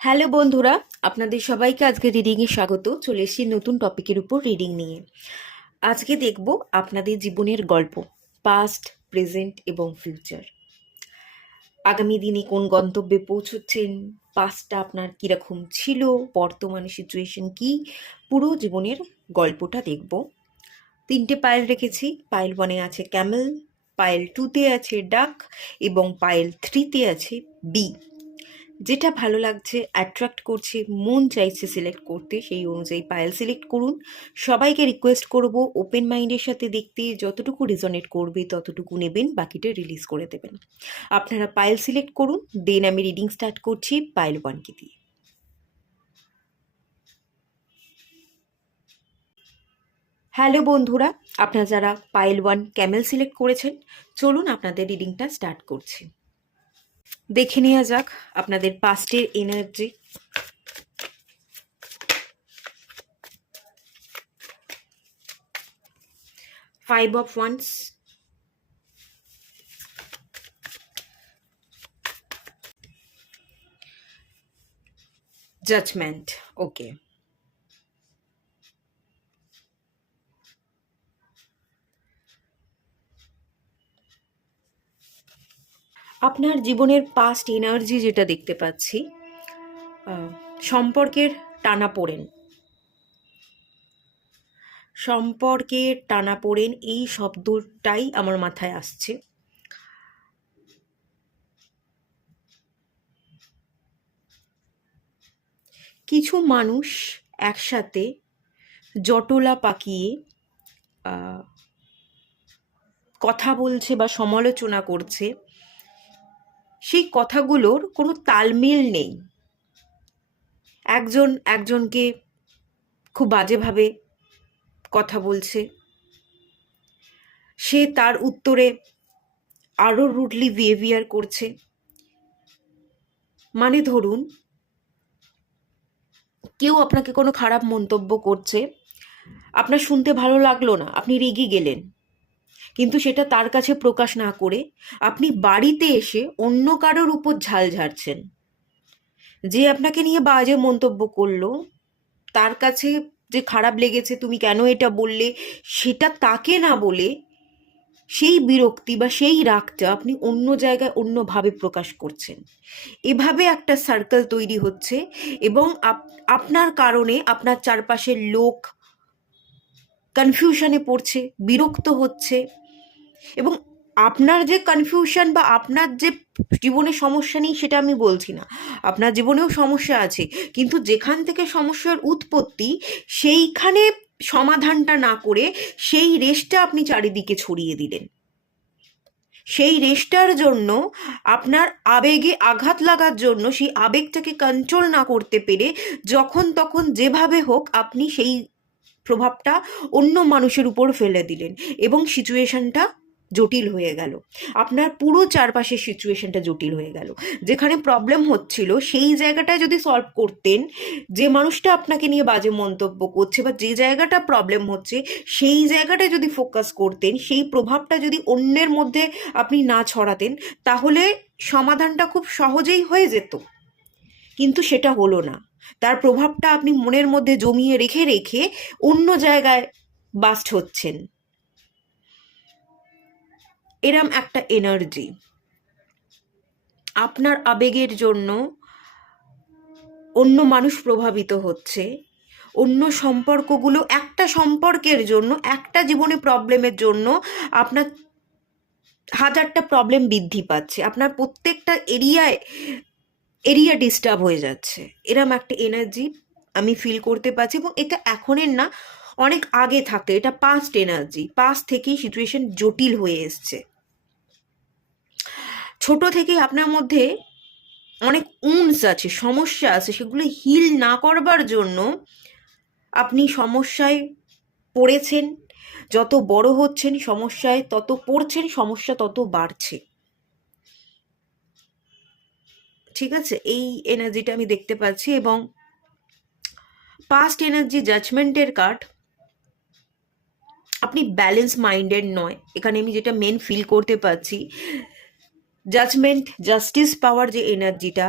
Hello বন্ধুরা, আপনাদের সবাইকে আজকে রিডিংয়ে স্বাগত। চলে এসেছি নতুন টপিকের উপর রিডিং নিয়ে। আজকে দেখব আপনাদের জীবনের গল্প, পাস্ট, প্রেজেন্ট এবং ফিউচার। আগামী দিনে কোন গন্তব্যে পৌঁছচ্ছেন, পাস্টটা আপনার কীরকম ছিল, বর্তমানে সিচুয়েশন কি, পুরো জীবনের গল্পটা দেখব। 3টে পাইল রেখেছি। পাইল 1-এ আছে ক্যামেল, পাইল 2-তে আছে ডাক এবং পাইল 3-তে আছে বি। যেটা ভালো লাগছে, অ্যাট্রাক্ট করছে, মন চাইছে সিলেক্ট করতে, সেই অনুযায়ী পায়েল সিলেক্ট করুন। সবাইকে রিকোয়েস্ট করব ওপেন মাইন্ডের সাথে দেখতে, যতটুকু রেজনেট করবে ততটুকু নেবেন, বাকিটা রিলিজ করে দেবেন। আপনারা পায়েল সিলেক্ট করুন, দেন আমি রিডিং স্টার্ট করছি পাইল 1কে দিয়ে। হ্যালো বন্ধুরা, আপনারা যারা পাইল 1 ক্যামেল সিলেক্ট করেছেন, চলুন আপনাদের রিডিংটা স্টার্ট করছি। দেখে নেওয়া যাক আপনাদের পাস্টের এনার্জি। 5 of Wands, Judgment. ওকে, আপনার জীবনের পাস্ট এনার্জি যেটা দেখতে পাচ্ছি, সম্পর্কের টানাপোড়েন, সম্পর্কের টানাপোড়েন এই শব্দটাই আমার মাথায় আসছে। কিছু মানুষ একসাথে জটলা পাকিয়ে কথা বলছে বা সমালোচনা করছে, সেই কথাগুলোর কোনো তালমিল নেই। একজন একজনকে খুব বাজেভাবে কথা বলছে, সে তার উত্তরে আরও রুডলি বিহেভিয়ার করছে। মানে ধরুন, কেউ আপনাকে কোনো খারাপ মন্তব্য করছে, আপনার শুনতে ভালো লাগলো না, আপনি রেগে গেলেন, কিন্তু সেটা তার কাছে প্রকাশ না করে আপনি বাড়িতে এসে অন্য কারোর উপর ঝাল ঝাড়ছেন। যে আপনাকে নিয়ে বাজে মন্তব্য করলো, তার কাছে যে খারাপ লেগেছে, তুমি কেন এটা বললে, সেটা তাকে না বলে সেই বিরক্তি বা সেই রাগটা আপনি অন্য জায়গায় অন্যভাবে প্রকাশ করছেন। এভাবে একটা সার্কেল তৈরি হচ্ছে এবং আপনার কারণে আপনার চারপাশের লোক কনফিউশনে পড়ছে, বিরক্ত হচ্ছে। এবং আপনার যে কনফিউশন বা আপনার যে জীবনে সমস্যা নেই সেটা আমি বলছি না, আপনার জীবনেও সমস্যা আছে, কিন্তু যেখান থেকে সমস্যার উৎপত্তি, সেইখানে সমাধানটা না করে সেই রেশটা আপনি চারিদিকে ছড়িয়ে দিলেন। সেই রেশটার জন্য, আপনার আবেগে আঘাত লাগার জন্য, সেই আবেগটাকে কন্ট্রোল না করতে পেরে যখন তখন যেভাবে হোক আপনি সেই প্রভাবটা অন্য মানুষের উপর ফেলে দিলেন এবং সিচুয়েশনটা জটিল হয়ে গেল। আপনার পুরো চারপাশের সিচুয়েশনটা জটিল হয়ে গেল। যেখানে প্রবলেম হচ্ছিল সেই জায়গাটায় যদি সলভ করতেন, যে মানুষটা আপনাকে নিয়ে বাজে মন্তব্য করছে বা যে জায়গাটা প্রবলেম হচ্ছে সেই জায়গাটায় যদি ফোকাস করতেন, সেই প্রভাবটা যদি অন্যের মধ্যে আপনি না ছড়াতেন, তাহলে সমাধানটা খুব সহজেই হয়ে যেত। কিন্তু সেটা হলো না। তার প্রভাবটা আপনি মনের মধ্যে জমিয়ে রেখে রেখে অন্য জায়গায় বাস্ট হচ্ছেন। এরম একটা এনার্জি। আপনার আবেগের জন্য অন্য মানুষ প্রভাবিত হচ্ছে, অন্য সম্পর্কগুলো, একটা সম্পর্কের জন্য, একটা জীবনে প্রবলেমের জন্য আপনার হাজারটা প্রবলেম বৃদ্ধি পাচ্ছে, আপনার প্রত্যেকটা এরিয়া ডিস্টার্ব হয়ে যাচ্ছে। এরম একটা এনার্জি আমি ফিল করতে পারছি এবং এটা এখনের না, অনেক আগে থাকে, এটা পাস্ট এনার্জি। পাস্ট থেকেই সিচুয়েশন জটিল হয়ে এসছে। ছোট থেকেই আপনার মধ্যে অনেক উন্স আছে, সমস্যা আছে, সেগুলো হিল না করবার জন্য আপনি সমস্যায় পড়েছেন। যত বড় হচ্ছেন সমস্যায় তত পড়ছেন, সমস্যা তত বাড়ছে। ঠিক আছে, এই এনার্জিটা আমি দেখতে পাচ্ছি। এবং পাস্ট এনার্জি জাজমেন্টের কার্ড। আপনি ব্যালেন্স মাইন্ডেড নয়, এখানে আমি যেটা মেন ফিল করতে পারছি। জাজমেন্ট, জাস্টিস পাওয়ার যে এনার্জিটা,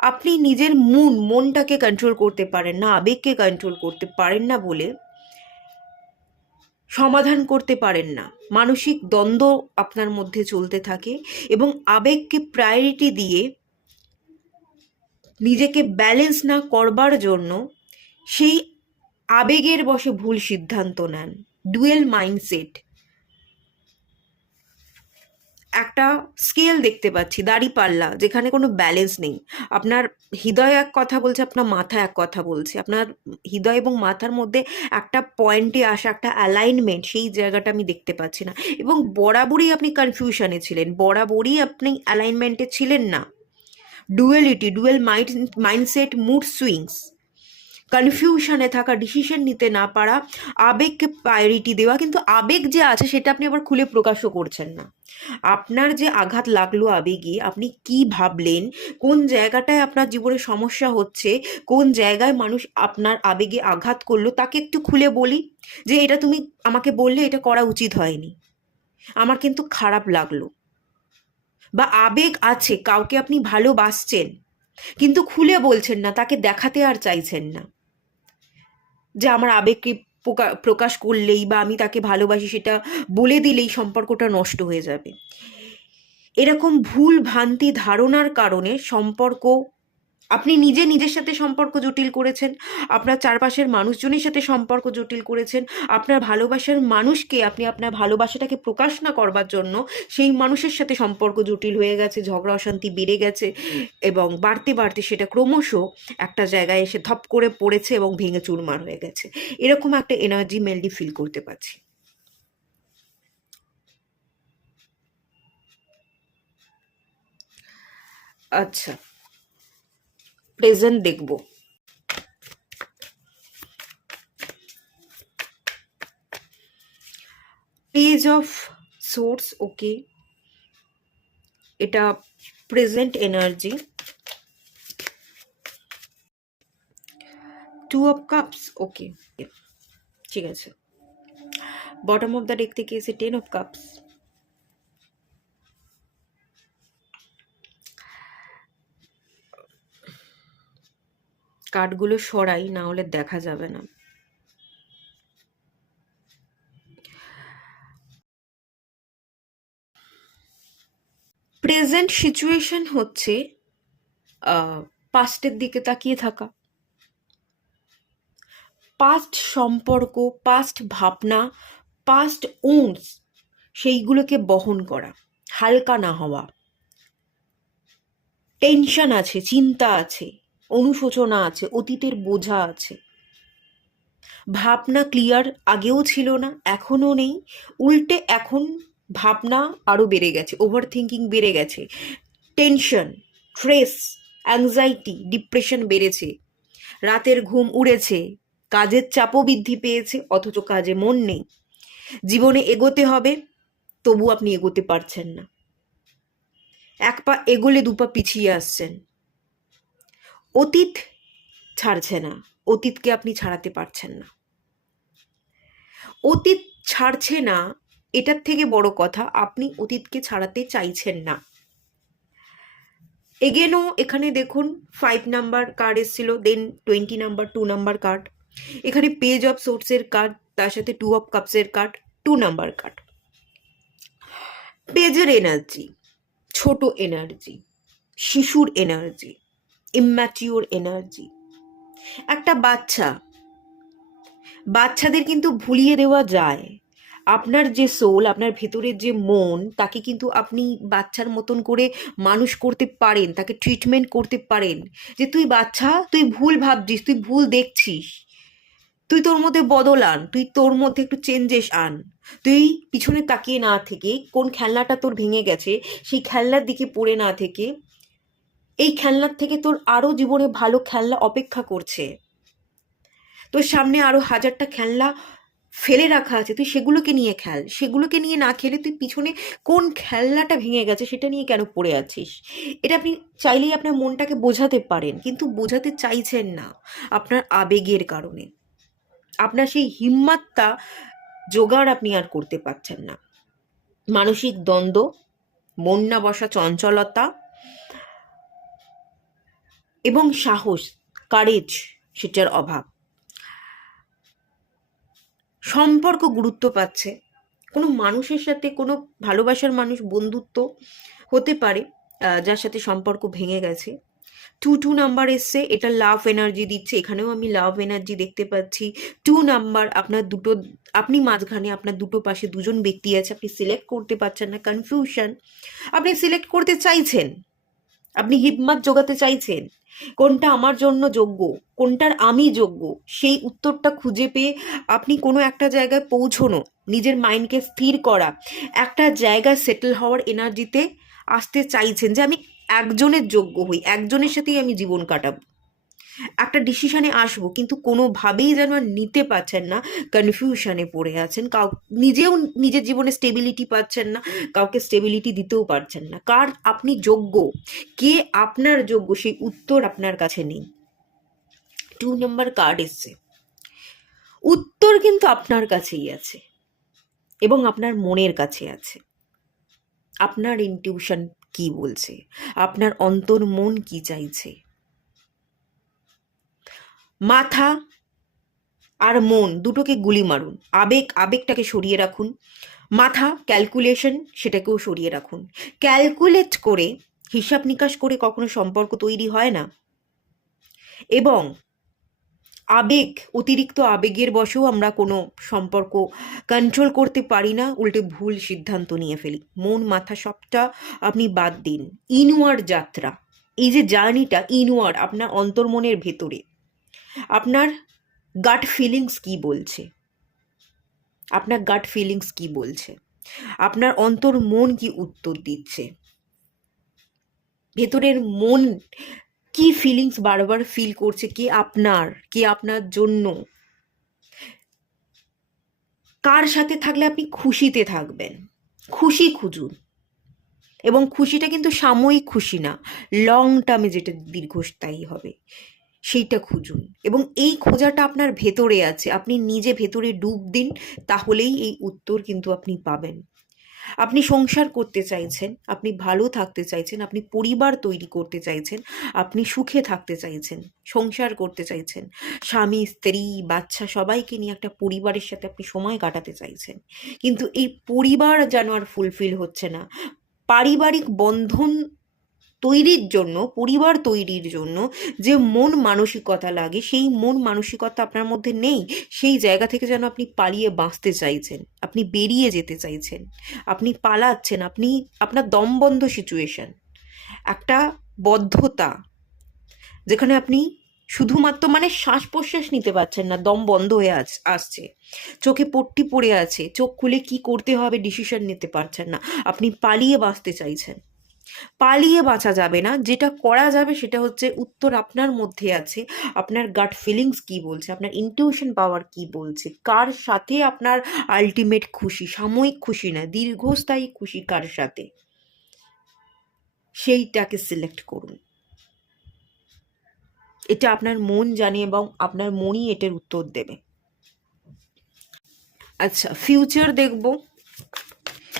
আপনি নিজের মনটাকে কন্ট্রোল করতে পারেন না, আবেগকে কন্ট্রোল করতে পারেন না বলে সমাধান করতে পারেন না, মানসিক দ্বন্দ্ব আপনার মধ্যে চলতে থাকে এবং আবেগকে প্রায়োরিটি দিয়ে নিজেকে ব্যালেন্স না করবার জন্য সেই আবেগের বশে ভুল সিদ্ধান্ত নেন। ডুয়েল মাইন্ডসেট, একটা স্কেল দেখতে পাচ্ছি, দাঁড়িপাল্লা, যেখানে কোনো ব্যালেন্স নেই। আপনার হৃদয় এক কথা বলছে, আপনার মাথা এক কথা বলছে, আপনার হৃদয় এবং মাথার মধ্যে একটা পয়েন্টে আসা, একটা অ্যালাইনমেন্ট, সেই জায়গাটা আমি দেখতে পাচ্ছি না। এবং বরাবরই আপনি কনফিউশনে ছিলেন, বরাবরই আপনি অ্যালাইনমেন্টে ছিলেন না। ডুয়েলিটি, ডুয়েল মাইন্ডসেট, মুড সুইংস, কনফিউশনে থাকা, ডিসিশন নিতে না পারা, আবেগকে প্রায়োরিটি দেওয়া, কিন্তু আবেগ যে আছে সেটা আপনি আবার খুলে প্রকাশও করছেন না। আপনার যে আঘাত লাগলো আবেগে, আপনি কি ভাবলেন, কোন জায়গাটায় আপনার জীবনে সমস্যা হচ্ছে, কোন জায়গায় মানুষ আপনার আবেগে আঘাত করলো, তাকে একটু খুলে বলি যে এটা তুমি আমাকে বললে এটা করা উচিত হয়নি, আমার কিন্তু খারাপ লাগলো। বা আবেগ আছে, কাউকে আপনি ভালোবাসছেন কিন্তু খুলে বলছেন না, তাকে দেখাতে আর চাইছেন না যে আমার আবেগকে প্রকাশ করলেই বা আমি তাকে ভালোবাসি সেটা বলে দিলেই সম্পর্কটা নষ্ট হয়ে যাবে। এরকম ভুল ভ্রান্তি ধারণার কারণে সম্পর্ক, আপনি নিজের সাথে সম্পর্ক জটিল করেছেন, আপনার চারপাশের মানুষজনের সাথে সম্পর্ক জটিল করেছেন, আপনার ভালোবাসার মানুষকে আপনি আপনার ভালোবাসাটাকে প্রকাশ না করবার জন্য সেই মানুষের সাথে সম্পর্ক জটিল হয়ে গেছে, ঝগড়া অশান্তি বেড়ে গেছে এবং বাড়তে বাড়তে সেটা ক্রমশ একটা জায়গায় এসে ধপ করে পড়েছে এবং ভেঙে চুরমার হয়ে গেছে। এরকম একটা এনার্জি মেনলি ফিল করতে পারছি। আচ্ছা, প্রেজেন্ট দেখব। পেজ অফ সোর্স, ওকে, এটা present energy. Two of cups, okay, ঠিক আছে। বটম অফ দ্য ডেক থেকে এসে টেন অফ কাপস। কার্ডগুলো সরাই, না হলে দেখা যাবে না। প্রেজেন্ট সিচুয়েশন হচ্ছে পাস্টের দিকে তাকিয়ে থাকা, পাস্ট সম্পর্ক, পাস্ট ভাবনা, পাস্ট উন্স, সেইগুলোকে বহন করা, হালকা না হওয়া। টেনশন আছে, চিন্তা আছে, অনুশোচনা আছে, অতীতের বোঝা আছে। ভাবনা ক্লিয়ার আগেও ছিল না, এখনও নেই, উল্টে এখন ভাবনা আরও বেড়ে গেছে, ওভার থিঙ্কিং বেড়ে গেছে, টেনশন, স্ট্রেস, অ্যাংজাইটি, ডিপ্রেশন বেড়েছে, রাতের ঘুম উড়েছে, কাজের চাপও বৃদ্ধি পেয়েছে, অথচ কাজে মন নেই। জীবনে এগোতে হবে, তবু আপনি এগোতে পারছেন না, এক পা এগোলে দু পা পিছিয়ে আসছেন। অতীত ছাড়ছে না, অতীতকে আপনি ছাড়াতে পারছেন না। অতীত ছাড়ছে না, এটার থেকে বড় কথা আপনি অতীতকে ছাড়াতে চাইছেন না। এগেনও এখানে দেখুন 5 নাম্বার কার্ড এসেছিল, দেন 20 নাম্বার 2 নাম্বার কার্ড, এখানে পেজ অফ সোর্সের কার্ড, তার সাথে 2 অফ কাপসের কার্ড, 2 নাম্বার কার্ড। পেজের এনার্জি, ছোট এনার্জি, শিশুর এনার্জি, ইম্যাচিওর এনার্জি। একটা বাচ্চাদের কিন্তু ভুলিয়ে দেওয়া যায়। আপনার যে সোল, আপনার ভেতরের যে মন, তাকে কিন্তু আপনি বাচ্চার মতন করে মানুষ করতে পারেন, তাকে ট্রিটমেন্ট করতে পারেন যে তুই বাচ্চা, তুই ভুল ভাবছিস, তুই ভুল দেখছিস, তুই তোর মধ্যে বদল আন, তুই তোর মধ্যে একটু চেঞ্জেস আন, তুই পিছনে তাকিয়ে না থেকে কোন খেলনাটা তোর ভেঙে গেছে সেই খেলনার দিকে পড়ে না থেকে এই খেলনার থেকে তোর আরও জীবনে ভালো খেলনা অপেক্ষা করছে, তোর সামনে আরো 1000টা খেলনা ফেলে রাখা আছে, তুই সেগুলোকে নিয়ে খেল, সেগুলোকে নিয়ে না খেলে তুই পিছনে কোন খেলনাটা ভেঙে গেছে সেটা নিয়ে কেন পড়ে আছিস। এটা আপনি চাইলেই আপনার মনটাকে বোঝাতে পারেন, কিন্তু বোঝাতে চাইছেন না আপনার আবেগের কারণে। আপনার সেই হিম্মতটা জোগাড় আপনি আর করতে পারছেন না। মানসিক দ্বন্দ্ব, মন না বসা চঞ্চলতা, এবং সাহস, কারেজ, সেটার অভাব। সম্পর্ক গুরুত্ব পাচ্ছে, কোনো মানুষের সাথে, কোনো ভালোবাসার মানুষ, বন্ধুত্ব হতে পারে যার সাথে সম্পর্ক ভেঙে গেছে। 2 নাম্বার এসছে, এটা লাভ এনার্জি দিচ্ছে, এখানেও আমি লাভ এনার্জি দেখতে পাচ্ছি। 2 নাম্বার, আপনার দুটো, আপনি মাঝখানে, আপনার দুটো পাশে দুজন ব্যক্তি আছে, আপনি সিলেক্ট করতে পারছেন না, কনফিউশন। আপনি সিলেক্ট করতে চাইছেন, আপনি হিম্মত জোগাতে চাইছেন, কোনটা আমার জন্য যোগ্য, কোনটার আমি যোগ্য, সেই উত্তরটা খুঁজে পেয়ে আপনি কোনো একটা জায়গায় পৌঁছনো, নিজের মাইন্ডকে স্থির করা, একটা জায়গায় সেটেল হওয়ার এনার্জিতে আসতে চাইছেন, যে আমি একজনের যোগ্য হই, একজনের সাথেই আমি জীবন কাটাবো, একটা ডিসিশনে আসবো, কিন্তু কোনোভাবেই যেন আর নিতে পারছেন না, কনফিউশনে পড়ে আছেন, নিজেও নিজের জীবনে স্টেবিলিটি পাচ্ছেন না, কাউকে স্টেবিলিটি দিতেও পারছেন না। কার আপনি যোগ্য, কে আপনার যোগ্য, সেই উত্তর আপনার কাছে নেই। 2 নাম্বার কার্ড এসছে, উত্তর কিন্তু আপনার কাছেই আছে এবং আপনার মনের কাছে আছে। আপনার ইনটিউশন কি বলছে, আপনার অন্তর মন কি চাইছে। মাথা আর মন দুটোকে গুলি মারুন, আবেগটাকে সরিয়ে রাখুন, মাথা ক্যালকুলেশন সেটাকেও সরিয়ে রাখুন। ক্যালকুলেট করে, হিসাব নিকাশ করে কখনো সম্পর্ক তৈরি হয় না, এবং অতিরিক্ত আবেগের বশেও আমরা কোনো সম্পর্ক কন্ট্রোল করতে পারি না, উল্টে ভুল সিদ্ধান্ত নিয়ে ফেলি। মন মাথা সবটা আপনি বাদ দিন, ইনওয়ার্ড যাত্রা, এই যে জার্নিটা ইনওয়ার্ড, আপনার অন্তর্মনের ভেতরে আপনার গাট ফিলিংস কি বলছে, আপনার গাট ফিলিংস কি বলছে, আপনার অন্তর মন কি উত্তর দিচ্ছে, ভেতরের মন কি ফিলিংস বারবার ফিল করছে, কে আপনার জন্য, কার সাথে থাকলে আপনি খুশিতে থাকবেন, খুশি খুঁজুন। এবং খুশিটা কিন্তু সাময়িক খুশি না, লং টার্মে যেটা দীর্ঘস্থায়ী হবে সেইটা খুঁজুন। এবং এই খোঁজাটা আপনার ভেতরে আছে, আপনি নিজে ভেতরে ডুব দিন, তাহলেই এই উত্তর কিন্তু আপনি পাবেন। আপনি সংসার করতে চাইছেন, আপনি ভালো থাকতে চাইছেন, আপনি পরিবার তৈরি করতে চাইছেন, আপনি সুখে থাকতে চাইছেন, সংসার করতে চাইছেন, স্বামী স্ত্রী বাচ্চা সবাইকে নিয়ে একটা পরিবারের সাথে আপনি সময় কাটাতে চাইছেন, কিন্তু এই পরিবার যেন আর ফুলফিল হচ্ছে না। পারিবারিক বন্ধন তৈরির জন্য, পরিবার তৈরির জন্য যে মন মানসিকতা লাগে, সেই মন মানসিকতা আপনার মধ্যে নেই। সেই জায়গা থেকে যেন আপনি পালিয়ে বাঁচতে চাইছেন, আপনি বেরিয়ে যেতে চাইছেন, আপনি পালাচ্ছেন, আপনার দমবন্ধ সিচুয়েশন, একটা বদ্ধতা, যেখানে আপনি শুধুমাত্র শ্বাস প্রশ্বাস নিতে পারছেন না, দম বন্ধ হয়ে আসছে, চোখে পট্টি পড়ে আছে, চোখ খুলে কি করতে হবে ডিসিশন নিতে পারছেন না, আপনি পালিয়ে বাঁচতে চাইছেন। পালিয়ে বাঁচা যাবে না, যেটা করা যাবে সেটা হচ্ছে, উত্তর আপনার মধ্যে আছে, আপনার গাট ফিলিংস কি বলছে, আপনার ইনটিউশন পাওয়ার কি বলছে, কার সাথে আপনার আলটিমেট খুশি, সাময়িক খুশি না, দীর্ঘস্থায়ী খুশি কার সাথে, সেইটাকে সিলেক্ট করুন। এটা আপনার মন জানে এবং আপনার মনই এটার উত্তর দেবে। আচ্ছা, ফিউচার দেখব,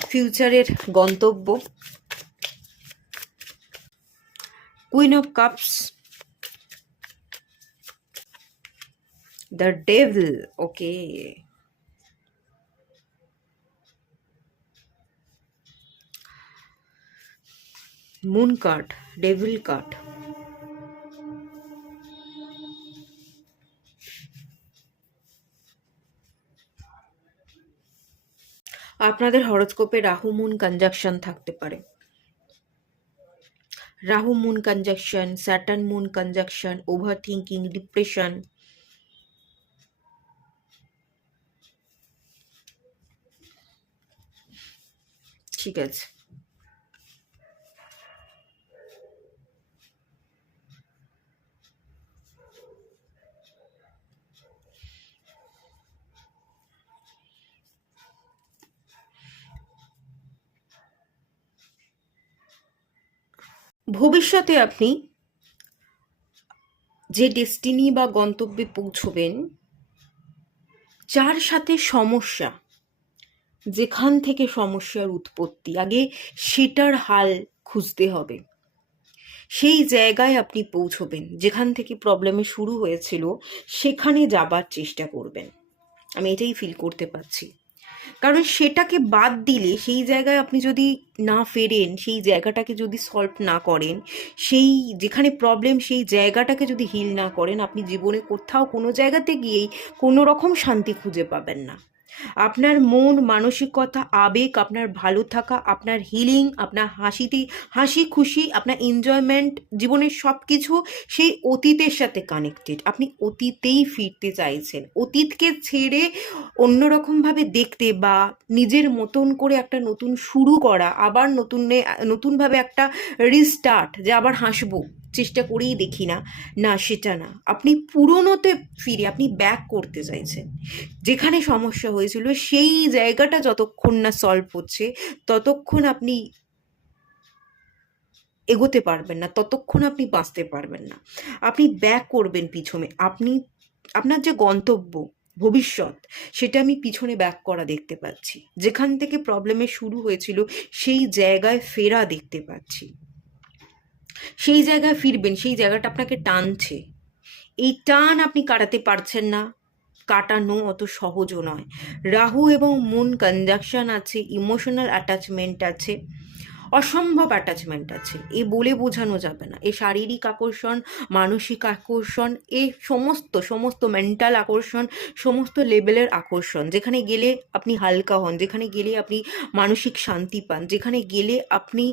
ফিউচারের গন্তব্য। Queen of cups, the devil, okay, moon card, devil card. আপনাদের হরোস্কোপে রাহু মুন কনজাকশন থাকতে পারে, Rahu moon conjunction, Saturn moon conjunction, over thinking, depression. ঠিক আছে, ভবিষ্যতে আপনি যে ডেস্টিনি বা গন্তব্যে পৌঁছবেন, যার সাথে সমস্যা, যেখান থেকে সমস্যার উৎপত্তি, আগে সেটার হাল খুঁজতে হবে, সেই জায়গায় আপনি পৌঁছবেন, যেখান থেকে প্রবলেমে শুরু হয়েছিল সেখানে যাবার চেষ্টা করবেন। আমি এটাই ফিল করতে পারছি। কারণ সেটাকে বাদ দিলে, সেই জায়গায় আপনি যদি না ফেরেন, সেই জায়গাটাকে যদি সলভ না করেন, সেই যেখানে প্রবলেম সেই জায়গাটাকে যদি হিল না করেন, আপনি জীবনে কোথাও কোনো জায়গাতে গিয়েই কোনো রকম শান্তি খুঁজে পাবেন না। আপনার মন মানসিকতা আবেগ, আপনার ভালো থাকা, আপনার হিলিং, আপনার হাসি খুশি, আপনার এনজয়মেন্ট, জীবনের সব কিছু সেই অতীতের সাথে কানেক্টেড। আপনি অতীতেই ফিরতে চাইছেন, অতীতকে ছেড়ে অন্যরকমভাবে দেখতে বা নিজের মতন করে একটা নতুন শুরু করা, আবার নতুনভাবে একটা রিস্টার্ট, যে আবার হাসবো, চেষ্টা করেই দেখি না, না সেটা না। আপনি পুরনোতে ফিরে আপনি ব্যাক করতে চাইছেন। যেখানে সমস্যা হয়েছিল সেই জায়গাটা যতক্ষণ না সলভ হচ্ছে, ততক্ষণ আপনি এগোতে পারবেন না, ততক্ষণ আপনি বাঁচতে পারবেন না। আপনি ব্যাক করবেন পিছনে, আপনার যে গন্তব্য, ভবিষ্যৎ, সেটা আমি পিছনে ব্যাক করা দেখতে পাচ্ছি। যেখান থেকে প্রবলেমের শুরু হয়েছিল সেই জায়গায় ফেরা দেখতে পাচ্ছি। সেই জায়গায় ফিরবেন, সেই জায়গাটা আপনাকে টানছে। এই টান আপনি কাটাতে পারছেন না, কাটানো অত সহজও নয়। রাহু এবং মুন কনজাংশন আছে, ইমোশনাল অ্যাটাচমেন্ট আছে, অসম্ভব অ্যাটাচমেন্ট আছে। এ বলে বোঝানো যাবে না। এ শারীরিক আকর্ষণ, মানসিক আকর্ষণ, এ সমস্ত মেন্টাল আকর্ষণ, সমস্ত লেভেলের আকর্ষণ। যেখানে গেলে আপনি হালকা হন, যেখানে গেলে আপনি মানসিক শান্তি পান, যেখানে গেলে আপনি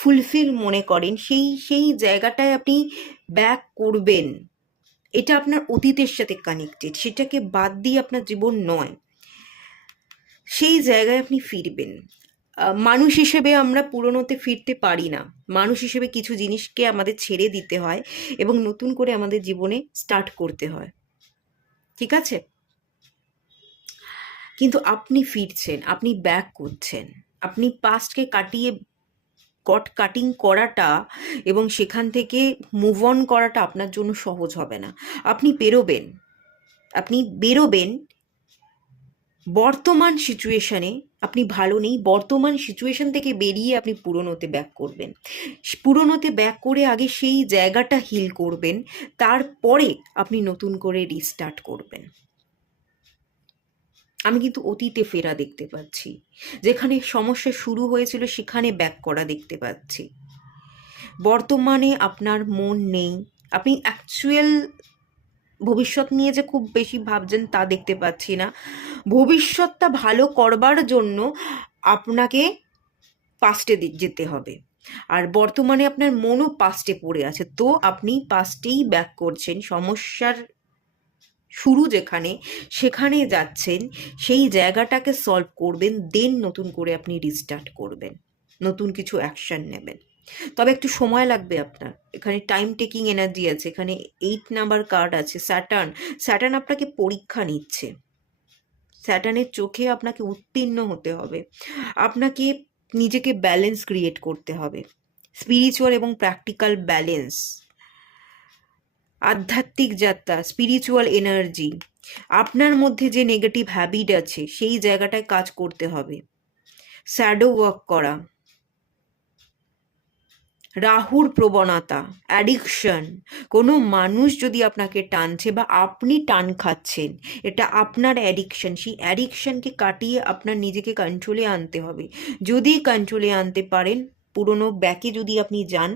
ফুলফিল মনে করেন, সেই জায়গাটায় আপনি ব্যাক করবেন। এটা আপনার অতীতের সাথে কানেক্টেড, সেটাকে বাদ দিয়ে আপনার জীবন নয়। সেই জায়গায় আপনি ফিরবেন। মানুষ হিসেবে আমরা পুরনোতে ফিরতে পারি না। মানুষ হিসেবে কিছু জিনিসকে আমাদের ছেড়ে দিতে হয় এবং নতুন করে আমাদের জীবনে স্টার্ট করতে হয়, ঠিক আছে? কিন্তু আপনি ফিরছেন, আপনি ব্যাক করছেন, আপনি পাস্টকে কাটিয়ে কাটিং করাটা এবং সেখান থেকে মুভ অন করাটা আপনার জন্য সহজ হবে না। আপনি বেরোবেন। বর্তমান সিচুয়েশনে আপনি ভালো নেই, বর্তমান সিচুয়েশন থেকে বেরিয়ে আপনি পুরনোতে ব্যাক করবেন। পুরনোতে ব্যাক করে আগে সেই জায়গাটা হিল করবেন, তারপরে আপনি নতুন করে রিস্টার্ট করবেন। আমি কিন্তু অতীতে ফেরা দেখতে পাচ্ছি, যেখানে সমস্যা শুরু হয়েছিল সেখানে ব্যাক করা দেখতে পাচ্ছি। বর্তমানে আপনার মন নেই, আপনি অ্যাকচুয়াল ভবিষ্যৎ নিয়ে যে খুব বেশি ভাবছেন তা দেখতে পাচ্ছি না। ভবিষ্যৎটা ভালো করবার জন্য আপনাকে পাস্টে যেতে হবে, আর বর্তমানে আপনার মনও পাস্টে পড়ে আছে, তো আপনি পাস্টেই ব্যাক করছেন। সমস্যার শুরু যেখানে, সেখানে যাচ্ছেন, সেই জায়গাটাকে সলভ করবেন, দেন নতুন করে আপনি রিস্টার্ট করবেন, নতুন কিছু অ্যাকশন নেবেন। তবে একটু সময় লাগবে আপনার। এখানে টাইম টেকিং এনার্জি আছে, এখানে 8 নাম্বার কার্ড আছে, স্যাটার্ন আপনাকে পরীক্ষা নিচ্ছে। স্যাটার্নের চোখে আপনাকে উত্তীর্ণ হতে হবে, আপনাকে নিজেকে ব্যালেন্স ক্রিয়েট করতে হবে, স্পিরিচুয়াল এবং প্র্যাকটিক্যাল ব্যালেন্স, আধ্যাত্মিক যাত্রা, স্পিরিচুয়াল এনার্জি। আপনার মধ্যে যে নেগেটিভ হ্যাবিট আছে সেই জায়গাটায় কাজ করতে হবে, শ্যাডো ওয়ার্ক করা, রাহুর প্রবণতা, অ্যাডিকশন। কোনো মানুষ যদি আপনাকে টানছে বা আপনি টান খাচ্ছেন, এটা আপনার অ্যাডিকশন। সেই অ্যাডিকশনকে কাটিয়ে আপনার নিজেকে কন্ট্রোলে আনতে হবে। যদি কন্ট্রোলে আনতে পারেন, পুরনো ব্যাকে যদি আপনি যান,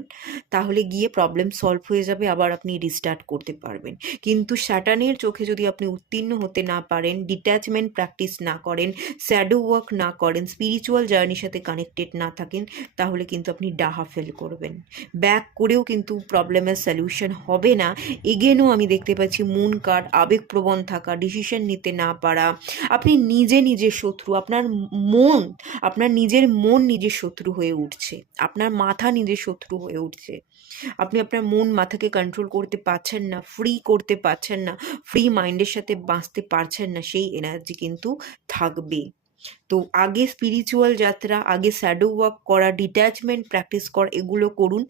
তাহলে গিয়ে প্রবলেম সলভ হয়ে যাবে, আবার আপনি রিস্টার্ট করতে পারবেন। কিন্তু স্যাটার্নের চোখে যদি আপনি উত্তীর্ণ হতে না পারেন, ডিট্যাচমেন্ট প্র্যাকটিস না করেন, শ্যাডো ওয়ার্ক না করেন, স্পিরিচুয়াল জার্নির সাথে কানেক্টেড না থাকেন, তাহলে কিন্তু আপনি ডাহা ফেল করবেন। ব্যাক করেও কিন্তু প্রবলেমের সলিউশন হবে না। এগেনও আমি দেখতে পাচ্ছি মুন কার্ড, আবেগপ্রবণ থাকা, ডিসিশন নিতে না পারা, আপনি নিজের শত্রু, আপনার নিজের মন নিজের শত্রু হয়ে উঠছে, আপনার মাথা নিজের শত্রু হয়ে উঠছে। আপনি আপনার মন মাথাকে কন্ট্রোল করতে পারছেন না, ফ্রি করতে পারছেন না, ফ্রি মাইন্ডের সাথে বাঁচতে পারছেন না, সেই এনার্জি কিন্তু থাকবে। তো আগে স্পিরিচুয়াল যাত্রা, আগে শ্যাডো ওয়ার্ক করা, ডিট্যাচমেন্ট প্র্যাকটিস করা, এগুলো করুন।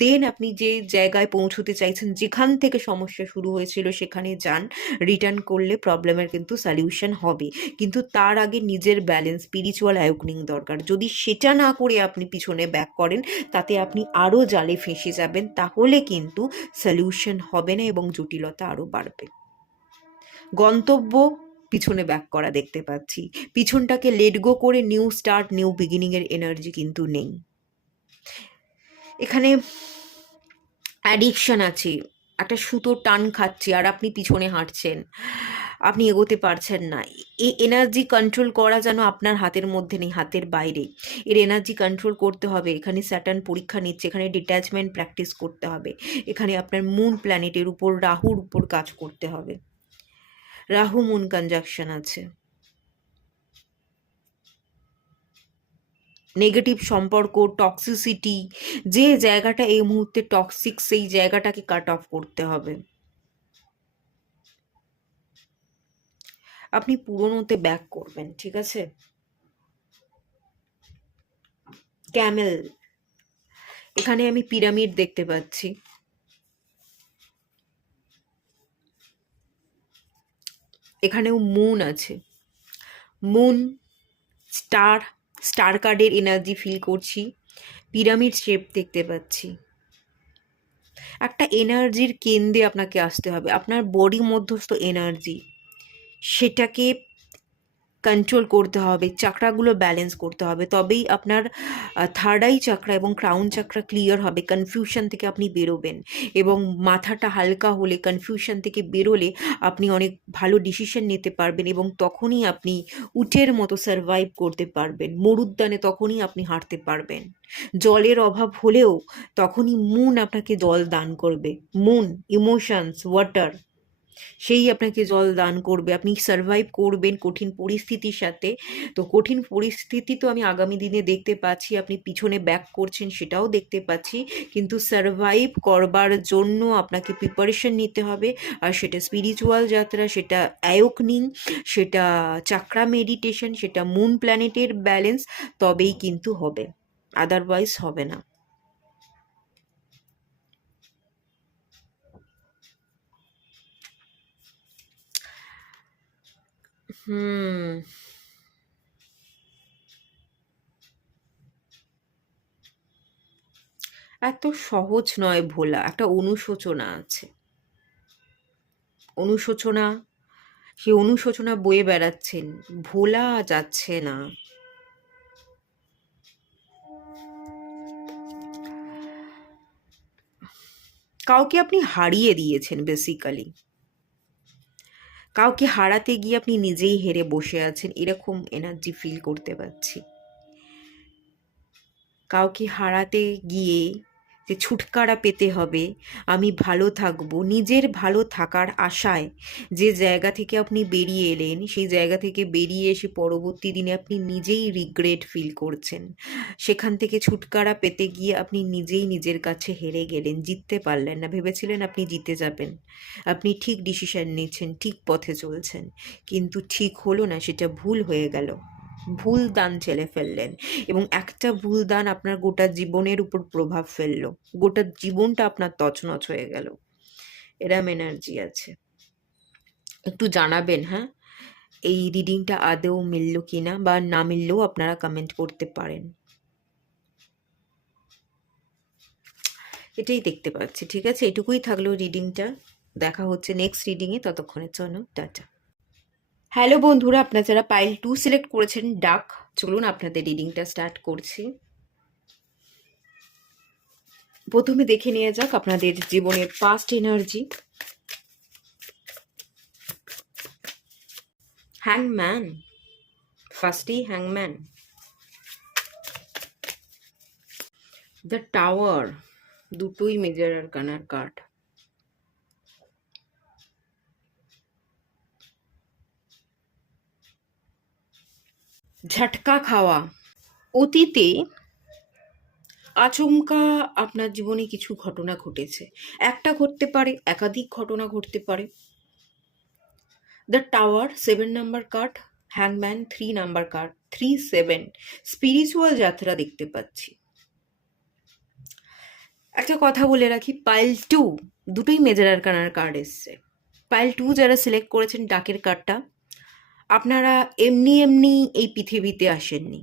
দেন আপনি যে জায়গায় পৌঁছতে চাইছেন, যেখান থেকে সমস্যা শুরু হয়েছিল সেখানে যান। রিটার্ন করলে প্রবলেমের কিন্তু সলিউশন হবে। কিন্তু তার আগে নিজের ব্যালেন্স, স্পিরিচুয়াল অ্যাওয়েকনিং দরকার। যদি সেটা না করে আপনি পিছনে ব্যাক করেন, তাতে আপনি আরও জালে ফেঁসে যাবেন। তাহলে কিন্তু সলিউশন হবে না এবং জটিলতা আরও বাড়বে। গন্তব্য পিছনে ব্যাক করা দেখতে পাচ্ছি। পিছনটাকে লেট গো করে নিউ স্টার্ট, নিউ বিগিনিং এর এনার্জি কিন্তু নেই। এখানে অ্যাডিকশন আছে, একটা সুতো টান খাচ্ছে আর আপনি পিছনে হাঁটছেন, আপনি এগোতে পারছেন না। এই এনার্জি কন্ট্রোল করা যেন আপনার হাতের মধ্যে নেই, হাতের বাইরে। এর এনার্জি কন্ট্রোল করতে হবে। এখানে স্যাটার্ন পরীক্ষা নিচ্ছে, এখানে ডিট্যাচমেন্ট প্র্যাকটিস করতে হবে। এখানে আপনার মুন প্ল্যানেটের উপর, রাহুর উপর কাজ করতে হবে। রাহু মুন কনজাকশন আছে। নেগেটিভ সম্পর্ক, টক্সিসিটি, যে জায়গাটা এই মুহূর্তে টক্সিক, সেই জায়গাটাকে কাট অফ করতে হবে। আপনি পুরোনোতে ব্যাক করবেন, ঠিক আছে? ক্যামেল, এখানে আমি পিরামিড দেখতে পাচ্ছি। এখানেও মুন আছে, মুন, স্টার, স্টার কার্ডের এনার্জি ফিল করছি। পিরামিড শেপ দেখতে পাচ্ছি। একটা এনার্জির কেন্দ্রে আপনাকে আসতে হবে। আপনার বডি মধ্যস্থ এনার্জি, সেটাকে কন্ট্রোল করতে হবে, চাকরাগুলো ব্যালেন্স করতে হবে। তবেই আপনার থার্ড আই চাকরা এবং ক্রাউন চাকরা ক্লিয়ার হবে। কনফিউশন থেকে আপনি বেরোবেন এবং মাথাটা হালকা হলে, কনফিউশন থেকে বেরোলে আপনি অনেক ভালো ডিসিশন নিতে পারবেন এবং তখনই আপনি উটের মতো সার্ভাইভ করতে পারবেন। মরুদ্যানে তখনই আপনি হাঁটতে পারবেন। জলের অভাব হলেও তখনই মুন আপনাকে জল দান করবে। মুন, ইমোশনস, ওয়াটার, সেই আপনাকে জল দান করবে। আপনি সার্ভাইভ করবেন কঠিন পরিস্থিতির সাথে। তো কঠিন পরিস্থিতি তো আমি আগামী দিনে দেখতে পাচ্ছি, আপনি পিছনে ব্যাক করছেন সেটাও দেখতে পাচ্ছি। কিন্তু সার্ভাইভ করবার জন্য আপনাকে প্রিপারেশন নিতে হবে। আর সেটা স্পিরিচুয়াল যাত্রা, সেটা অ্যাওয়েকনিং, সেটা চাকরা মেডিটেশন, সেটা মুন প্ল্যানেটের ব্যালেন্স, তবেই কিন্তু হবে, আদারওয়াইজ হবে না। হুম, এত সহজ নয় ভোলা। একটা অনুশোচনা আছে, অনুশোচনা, সেই অনুশোচনা বয়ে বেড়াচ্ছেন, ভোলা যাচ্ছে না। কাউকে আপনি হারিয়ে দিয়েছেন বেসিক্যালি। কাউকে হারাতে গিয়ে আপনি নিজেই হেরে বসে আছেন, এরকম এনার্জি ফিল করতে পারছি। কাউকে হারাতে গিয়ে যে ছুটকারা পেতে হবে, আমি ভালো থাকবো, নিজের ভালো থাকার আশায় যে জায়গা থেকে আপনি বেরিয়ে এলেন, সেই জায়গা থেকে বেরিয়ে এসে পরবর্তী দিনে আপনি নিজেই রিগ্রেট ফিল করছেন। সেখান থেকে ছুটকারা পেতে গিয়ে আপনি নিজেই নিজের কাছে হেরে গেলেন, জিততে পারলেন না। ভেবেছিলেন আপনি জিতে যাবেন, আপনি ঠিক ডিসিশন নিচ্ছেন, ঠিক পথে চলছেন, কিন্তু ঠিক হলো না, সেটা ভুল হয়ে গেল। ভুল দান চেলে ফেললেন এবং একটা ভুল দান আপনার গোটা জীবনের উপর প্রভাব ফেললো। গোটা জীবনটা আপনার তছনছ হয়ে গেল। এরম এনার্জি আছে। একটু জানাবেন, হ্যাঁ, এই রিডিংটা আদৌ মিলল কিনা, বা না মিললেও আপনারা কমেন্ট করতে পারেন। এটাই দেখতে পাচ্ছি, ঠিক আছে? এটুকুই থাকলো রিডিংটা। দেখা হচ্ছে নেক্সট রিডিংয়ে, ততক্ষণের জন্য টাটা। হ্যালো বন্ধুরা, আপনারা যারা পাইল 2 সিলেক্ট করেছেন, ডাক, চলুন আপনাদের রিডিংটা স্টার্ট করছি। প্রথমে দেখে নেওয়া যাক আপনাদের জীবনের পাস্ট এনার্জি। হ্যাংম্যান, ফার্স্টেই হ্যাংম্যান, দ্য টাওয়ার, দুটোই মেজর আরকানার কার্ড। ঝটকা খাওয়া, অতীতে আচমকা আপনার জীবনে কিছু ঘটনা ঘটেছে। একটা ঘটতে পারে, একাধিক ঘটনা ঘটতে পারে। দ্য টাওয়ার 7 নাম্বার কার্ড, হ্যাংম্যান 3 নাম্বার কার্ড, 3-7 স্পিরিচুয়াল যাত্রা দেখতে পাচ্ছি। একটা কথা বলে রাখি, পাইল 2 দুটোই মেজর আরকানার কার্ড এসছে। পাইল 2 যারা সিলেক্ট করেছেন ডাকের কার্ডটা, আপনারা এমনি এমনি এই পৃথিবীতে আসেননি।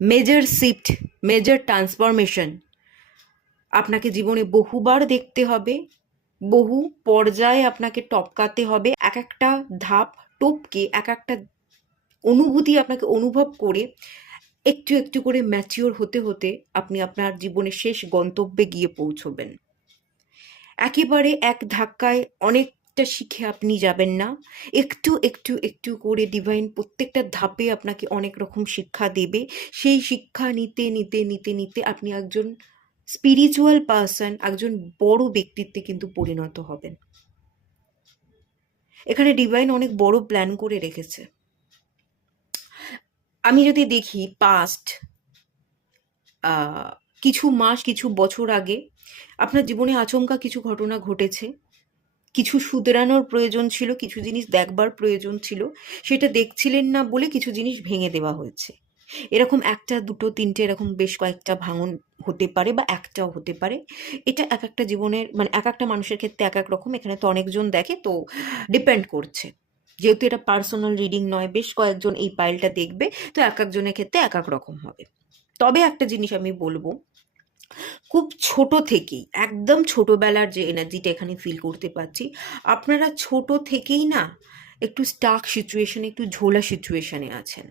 মেজর শিফট, মেজর ট্রান্সফরমেশন আপনাকে জীবনে বহুবার দেখতে হবে, বহু পর্যায়ে আপনাকে টপকাতে হবে। এক একটা ধাপ টপকে এক একটা অনুভূতি আপনাকে অনুভব করে একটু একটু করে ম্যাচিওর হতে হতে আপনি আপনার জীবনের শেষ গন্তব্যে গিয়ে পৌঁছবেন। একেবারে এক ধাক্কায় অনেকটা শিখে আপনি যাবেন না, একটু একটু একটু করে ডিভাইন প্রত্যেকটা ধাপে আপনাকে অনেক রকম শিক্ষা দেবে। সেই শিক্ষা নিতে নিতে নিতে নিতে আপনি একজন স্পিরিচুয়াল পার্সন, একজন বড় ব্যক্তিত্বে কিন্তু পরিণত হবেন। এখানে ডিভাইন অনেক বড় প্ল্যান করে রেখেছে। আমি যদি দেখি পাস্ট কিছু মাস কিছু বছর আগে আপনার জীবনে আচমকা কিছু ঘটনা ঘটেছে, কিছু শুধরানোর প্রয়োজন ছিল, কিছু জিনিস দেখবার প্রয়োজন ছিল, সেটা দেখছিলেন না বলে কিছু জিনিস ভেঙে দেওয়া হয়েছে। এরকম একটা দুটো তিনটে এরকম বেশ কয়েকটা ভাঙন হতে পারে বা একটাও হতে পারে। এটা এক একটা জীবনের মানে এক একটা মানুষের ক্ষেত্রে এক এক রকম। এখানে তো অনেকজন দেখে, তো ডিপেন্ড করছে। যেহেতু এটা পার্সোনাল রিডিং নয়, বেশ কয়েকজন এই পাইলটা দেখবে, তো এক একজনের ক্ষেত্রে এক এক রকম হবে। তবে একটা জিনিস আমি বলবো, খুব ছোট থেকেই, একদম ছোটবেলার যে এনার্জিটা এখানে ফিল করতে পারছি, আপনারা ছোট থেকেই না একটু স্টাক সিচুয়েশনে, একটু ঝোলা সিচুয়েশনে আছেন।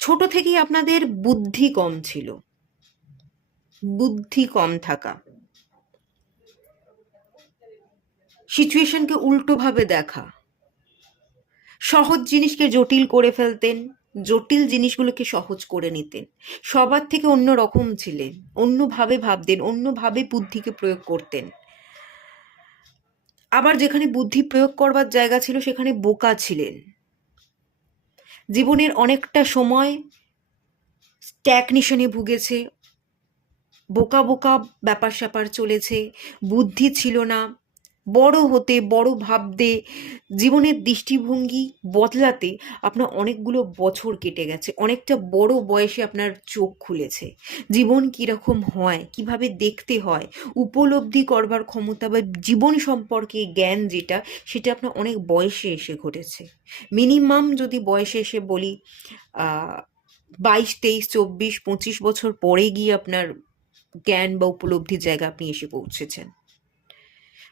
ছোট থেকেই আপনাদের বুদ্ধি কম ছিল, বুদ্ধি কম থাকা, সিচুয়েশনকে উল্টোভাবে দেখা, সহজ জিনিসকে জটিল করে ফেলতেন, জটিল জিনিসগুলোকে সহজ করে নিতেন, সবার থেকে অন্য রকম ছিলেন, অন্যভাবে ভাবতেন, অন্যভাবে বুদ্ধিকে প্রয়োগ করতেন। আবার যেখানে বুদ্ধি প্রয়োগ করবার জায়গা ছিল সেখানে বোকা ছিলেন। জীবনের অনেকটা সময় স্ট্যাগনেশনে ভুগেছে, বোকা বোকা ব্যাপার স্যাপার চলেছে, বুদ্ধি ছিল না। বড় হতে, বড় ভাবতে, জীবনের দৃষ্টিভঙ্গি বদলাতে আপনার অনেকগুলো বছর কেটে গেছে। অনেকটা বড় বয়সে আপনার চোখ খুলেছে, জীবন কীরকম হয়, কিভাবে দেখতে হয়, উপলব্ধি করবার ক্ষমতা বা জীবন সম্পর্কে জ্ঞান যেটা, সেটা আপনার অনেক বয়সে এসে ঘটেছে। মিনিমাম যদি বয়সে এসে বলি 22, 23, 24, 25 বছর পরে গিয়ে আপনার জ্ঞান বা উপলব্ধির জায়গা আপনি এসে পৌঁছেছেন।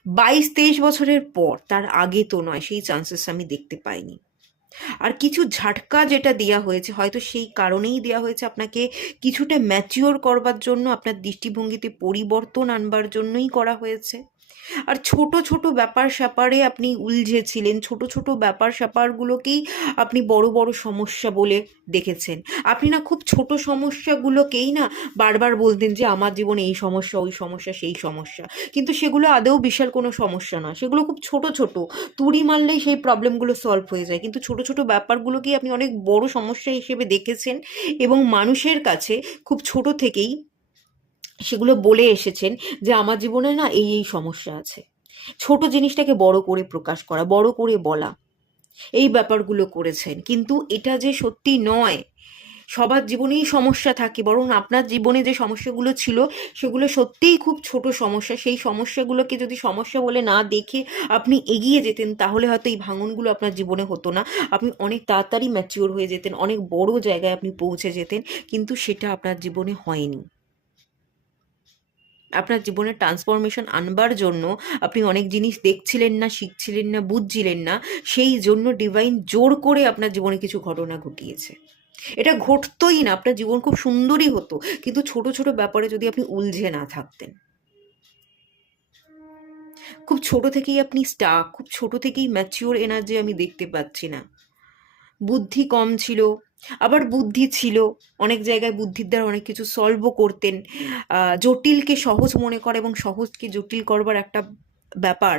22-23 বছরের পর, তার আগে তো নয়, সেই চান্সেস আমি দেখতে পাইনি। আর কিছু ঝাটকা যেটা দেওয়া হয়েছে, হয়তো সেই কারণেই দেওয়া হয়েছে আপনাকে কিছুটা ম্যাচিওর করবার জন্য, আপনার দৃষ্টিভঙ্গিতে পরিবর্তন আনবার জন্যই করা হয়েছে। আর ছোট ছোট ব্যাপার স্যাপারে আপনি উলঝেছিলেন, ছোট ছোট ব্যাপার স্যাপারগুলোকেই আপনি বড় বড় সমস্যা বলে দেখেছেন। আপনি না খুব ছোট সমস্যাগুলোকেই না বারবার বলতেন যে আমার জীবনে এই সমস্যা, ওই সমস্যা, সেই সমস্যা, কিন্তু সেগুলো আদৌ বিশাল কোনো সমস্যা না, সেগুলো খুব ছোট ছোট, তুড়ি মারলেই সেই প্রবলেমগুলো সলভ হয়ে যায়। কিন্তু ছোট ছোট ব্যাপারগুলোকেই আপনি অনেক বড় সমস্যা হিসেবে দেখেছেন এবং মানুষের কাছে খুব ছোট থেকেই সেগুলো বলে এসেছেন যে আমার জীবনে না এই এই সমস্যা আছে। ছোট জিনিসটাকে বড় করে প্রকাশ করা, বড় করে বলা, এই ব্যাপারগুলো করেছেন। কিন্তু এটা যে সত্যি নয়, সবার জীবনেই সমস্যা থাকে, বরং আপনার জীবনে যে সমস্যাগুলো ছিল সেগুলো সত্যিই খুব ছোট সমস্যা। সেই সমস্যাগুলোকে যদি সমস্যা বলে না দেখে আপনি এগিয়ে যেতেন, তাহলে হয়তো এই ভাঙনগুলো আপনার জীবনে হতো না। আপনি অনেক তাড়াতাড়ি ম্যাচিওর হয়ে যেতেন, অনেক বড় জায়গায় আপনি পৌঁছে যেতেন, কিন্তু সেটা আপনার জীবনে হয়নি। আপনার জীবনে ট্রান্সফরমেশন আনবার জন্য আপনি অনেক জিনিস দেখছিলেন না, শিখছিলেন না, বুঝছিলেন না, সেই জন্য ডিভাইন জোর করে আপনার জীবনে কিছু ঘটনা ঘটিয়েছে। এটা ঘটতোই না, আপনার জীবন খুব সুন্দরই হতো, কিন্তু ছোট ছোট ব্যাপারে যদি আপনি উলঝে না থাকতেন। খুব ছোট থেকেই আপনি স্টাক, খুব ছোট থেকেই ম্যাচিওর এনার্জি আমি দেখতে পাচ্ছি না। বুদ্ধি কম ছিল, আবার বুদ্ধি ছিল, অনেক জায়গায় বুদ্ধির দ্বারা অনেক কিছু সলভও করতেন। জটিলকে সহজ মনে করা এবং সহজকে জটিল করবার একটা ব্যাপার।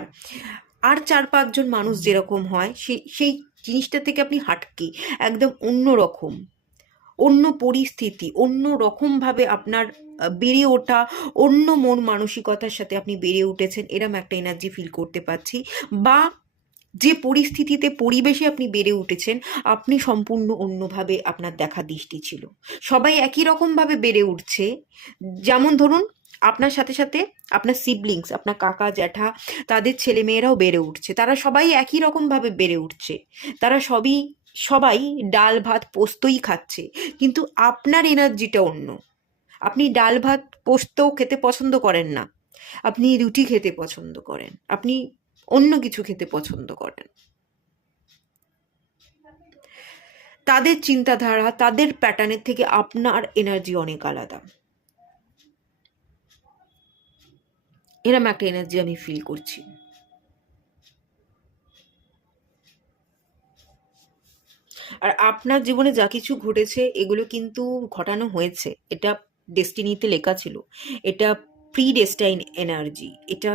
আর 4-5 জন মানুষ যেরকম হয়, সেই সেই জিনিসটা থেকে আপনি হাটকে একদম অন্য রকম, অন্য পরিস্থিতি, অন্য রকমভাবে আপনার বেড়ে ওঠা, অন্য মন মানসিকতার সাথে আপনি বেড়ে উঠেছেন, এরম একটা এনার্জি ফিল করতে পারছি। বা যে পরিস্থিতিতে পরিবেশে আপনি বেড়ে উঠেছেন, আপনি সম্পূর্ণ অন্যভাবে আপনার দেখা দৃষ্টি ছিল। সবাই একই রকমভাবে বেড়ে উঠছে, যেমন ধরুন আপনার সাথে সাথে আপনার সিবলিংস, আপনার কাকা জ্যাঠা, তাদের ছেলেমেয়েরাও বেড়ে উঠছে, তারা সবাই একই রকমভাবে বেড়ে উঠছে, তারা সবাই ডাল ভাত পোস্তই খাচ্ছে, কিন্তু আপনার এনার্জিটা অন্য। আপনি ডাল ভাত পোস্তও খেতে পছন্দ করেন না, আপনি রুটি খেতে পছন্দ করেন, আপনি অন্য কিছু খেতে পছন্দ করেন। তাদের চিন্তাধারা, তাদের প্যাটার্নের থেকে আপনার এনার্জি অনেক আলাদা। এরম একটা এনার্জি আমি ফিল করছি। আর আপনার জীবনে যা কিছু ঘটেছে এগুলো কিন্তু ঘটানো হয়েছে, এটা ডেস্টিনিতে লেখা ছিল, এটা প্রি ডেস্টাইন এনার্জি। এটা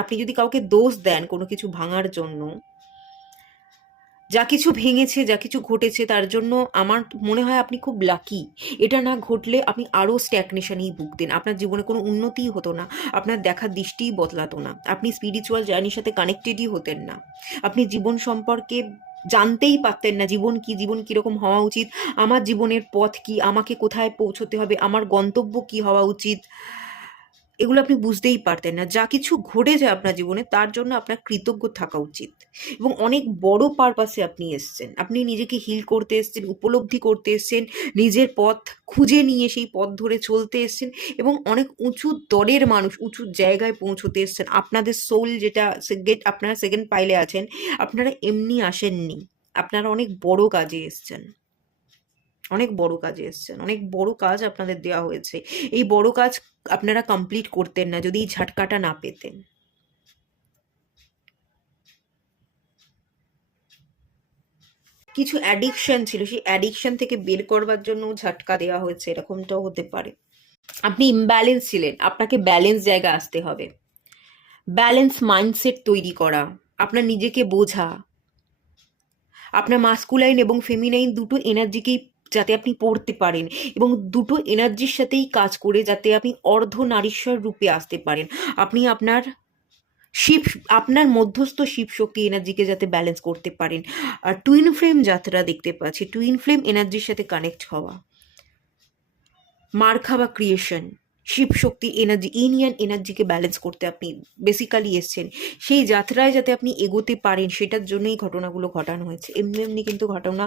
আপনি যদি কাউকে দোষ দেন কোনো কিছু ভাঙার জন্য, যা কিছু ভেঙেছে, যা কিছু ঘটেছে, তার জন্য আমার মনে হয় আপনি খুব লাকি। এটা না ঘটলে আপনি আরও স্ট্যাগনেশনেই ভুগতেন, আপনার জীবনে কোনো উন্নতিই হতো না, আপনার দেখার দৃষ্টিই বদলাতো না, আপনি স্পিরিচুয়াল জার্নির সাথে কানেক্টেডই হতেন না, আপনি জীবন সম্পর্কে জানতেই পারতেন না জীবন কি, জীবন কীরকম হওয়া উচিত, আমার জীবনের পথ কি, আমাকে কোথায় পৌঁছতে হবে, আমার গন্তব্য কি হওয়া উচিত, এগুলো আপনি বুঝতেই পারতেন না। যা কিছু ঘটেছে আপনার জীবনে তার জন্য আপনার কৃতজ্ঞ থাকা উচিত, এবং অনেক বড় পারপাসে আপনি এসছেন, আপনি নিজেকে হিল করতে এসছেন, উপলব্ধি করতে এসছেন, নিজের পথ খুঁজে নিয়ে সেই পথ ধরে চলতে এসছেন, এবং অনেক উঁচু দরের মানুষ উঁচু জায়গায় পৌঁছতে এসছেন। আপনাদের সোল যেটা আপনারা সেকেন্ড পাইলে আছেন, আপনারা এমনি আসেননি, আপনারা অনেক বড় কাজে এসছেন, অনেক বড় কাজে এসছেন, অনেক বড় কাজ আপনাদের দেওয়া হয়েছে। এই বড় কাজ আপনারা কমপ্লিট করতেন না যদি এই ঝাটকাটা না পেতেন। কিছু অ্যাডিকশন ছিল, সেই অ্যাডিকশন থেকে বের করবার জন্য ঝাটকা দেওয়া হয়েছে, এরকমটাও হতে পারে। আপনি ইমব্যালেন্স ছিলেন, আপনাকে ব্যালেন্স জায়গায় আসতে হবে, ব্যালেন্স মাইন্ডসেট তৈরি করা, আপনার নিজেকে বোঝা, আপনার মাস্কুলাইন এবং ফেমিনাইন দুটো এনার্জিকেই যাতে আপনি পড়তে পারেন, এবং দুটো এনার্জির সাথেই কাজ করে যাতে আপনি অর্ধ নারীশ্বর রূপে আসতে পারেন, আপনি শিব আপনার মধ্যস্থ শিব শক্তি এনার্জিকে যাতে ব্যালেন্স করতে পারেন। আর টুইন ফ্লেম যাত্রা দেখতে পাচ্ছি, টুইন ফ্লেম এনার্জির সাথে কানেক্ট হওয়া, মার্খা বা ক্রিয়েশন, শিব শক্তি এনার্জি, ইনিয়ান এনার্জিকে ব্যালেন্স করতে আপনি বেসিক্যালি এসছেন। সেই যাত্রায় যাতে আপনি এগোতে পারেন সেটার জন্যই ঘটনাগুলো ঘটানো হয়েছে, এমনি এমনি কিন্তু ঘটনা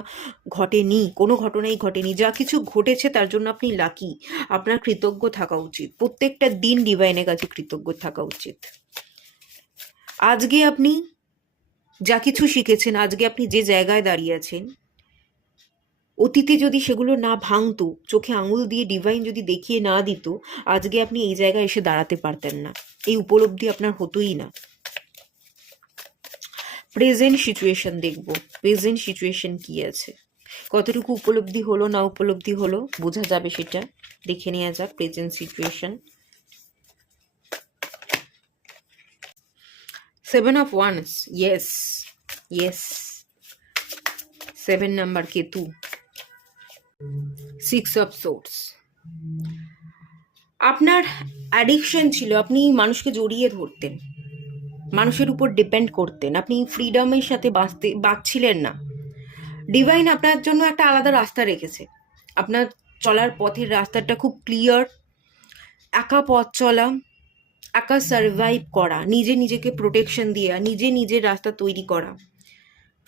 ঘটেনি, কোনো ঘটনাই ঘটেনি। যা কিছু ঘটেছে তার জন্য আপনি লাকি, আপনার কৃতজ্ঞ থাকা উচিত, প্রত্যেকটা দিন ডিভাইনের কাছে কৃতজ্ঞ থাকা উচিত। আজকে আপনি যা কিছু শিখেছেন, আজকে আপনি যে জায়গায় দাঁড়িয়ে আছেন, অতীতে যদি সেগুলো না ভাঙতো, চোখে আঙুল দিয়ে ডিভাইন যদি দেখিয়ে না দিত, আজকে আপনি এই জায়গায় এসে দাঁড়াতে পারতেন না, এই উপলব্ধি আপনার হতোই না। প্রেজেন্ট সিচুয়েশন দেখব, প্রেজেন্ট সিচুয়েশন কি আছে, কতটুকু উপলব্ধি হলো না উপলব্ধি হলো বোঝা যাবে, সেটা দেখে নেওয়া যাক। Present situation, 7 of Wands, yes, yes, 7 number Ketu, 6 of Swords। আপনার অ্যাডিকশন ছিল, আপনি মানুষকে জড়িয়ে ধরতেন, মানুষের উপর ডিপেন্ড করতেন, আপনি ফ্রিডমের সাথে বাঁচছিলেন না। ডিভাইন আপনার জন্য একটা আলাদা রাস্তা রেখেছে, আপনার চলার পথের রাস্তাটা খুব ক্লিয়ার, একা পথ চলা, একা সার্ভাইভ করা, নিজেকে প্রোটেকশন দেওয়া, নিজের রাস্তা তৈরি করা,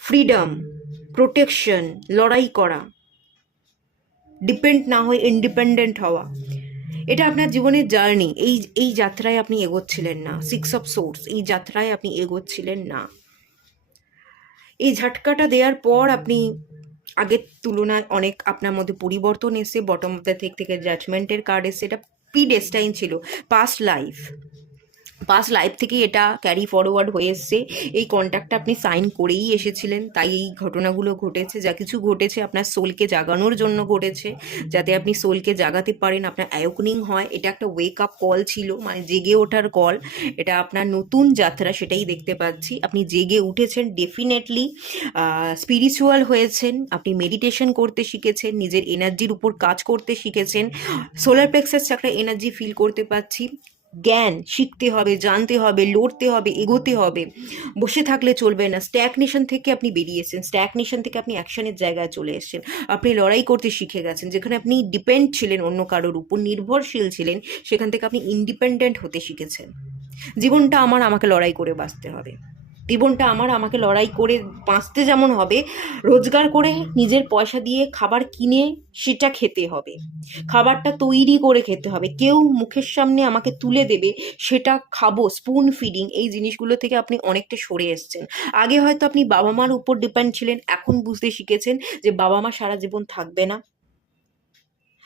ফ্রিডম, প্রোটেকশন, লড়াই করা, ডিপেন্ড না হয়ে ইন্ডিপেন্ডেন্ট হওয়া, এটা আপনার জীবনের জার্নি। এই যাত্রায় আপনি এগোচ্ছিলেন না, 6 of Swords, এই যাত্রায় আপনি এগোচ্ছিলেন না। এই ঝাটকাটা দেওয়ার পর আপনি আগের তুলনায় অনেক আপনার মধ্যে পরিবর্তন এসে, বটম অফ দ্য থেকে জাজমেন্টের কার্ড এসে, এটা প্রিডেস্টাইন ছিল, পাস্ট লাইফ থেকে এটা ক্যারি ফরওয়ার্ড হয়ে এসছে, এই কন্ট্রাক্টটা আপনি সাইন করেই এসেছিলেন, তাই এই ঘটনাগুলো ঘটেছে। যা কিছু ঘটেছে আপনার সোলকে জাগানোর জন্য ঘটেছে, যাতে আপনি সোলকে জাগাতে পারেন, আপনার অ্যাওয়েকনিং হয়, এটা একটা ওয়েক আপ কল ছিল, মানে জেগে ওঠার কল, এটা আপনার নতুন যাত্রা, সেটাই দেখতে পাচ্ছি। আপনি জেগে উঠেছেন, ডেফিনেটলি স্পিরিচুয়াল হয়েছেন, আপনি মেডিটেশন করতে শিখেছেন, নিজের এনার্জির উপর কাজ করতে শিখেছেন, সোলার প্লেক্সাস চাকরা এনার্জি ফিল করতে পাচ্ছি, জ্ঞান শিখতে হবে, জানতে হবে, লড়তে হবে, এগোতে হবে। বসে থাকলে চলবে না। স্ট্যাগনেশন থেকে আপনি বেরিয়ে এসেছেন, স্ট্যাগনেশন থেকে আপনি অ্যাকশনের জায়গায় চলে এসেছেন। আপনি লড়াই করতে শিখে গেছেন। যেখানে আপনি ডিপেন্ড ছিলেন, অন্য কারোর উপর নির্ভরশীল ছিলেন, সেখান থেকে আপনি ইন্ডিপেন্ডেন্ট হতে শিখেছেন। জীবনটা আমাকে লড়াই করে বাঁচতে হবে। জীবনটা আমাকে লড়াই করে বাঁচতে যেমন হবে, রোজগার করে নিজের পয়সা দিয়ে খাবার কিনে সেটা খেতে হবে। খাবারটা তৈরি করে খেতে হবে, কেউ মুখের সামনে আমাকে তুলে দেবে সেটা খাবো, স্পুন ফিডিং, এই জিনিসগুলো থেকে আপনি অনেকটা সরে এসেছেন। আগে হয়তো আপনি বাবা মার উপর ডিপেন্ড ছিলেন, এখন বুঝতে শিখেছেন যে বাবা মা সারা জীবন থাকবে না।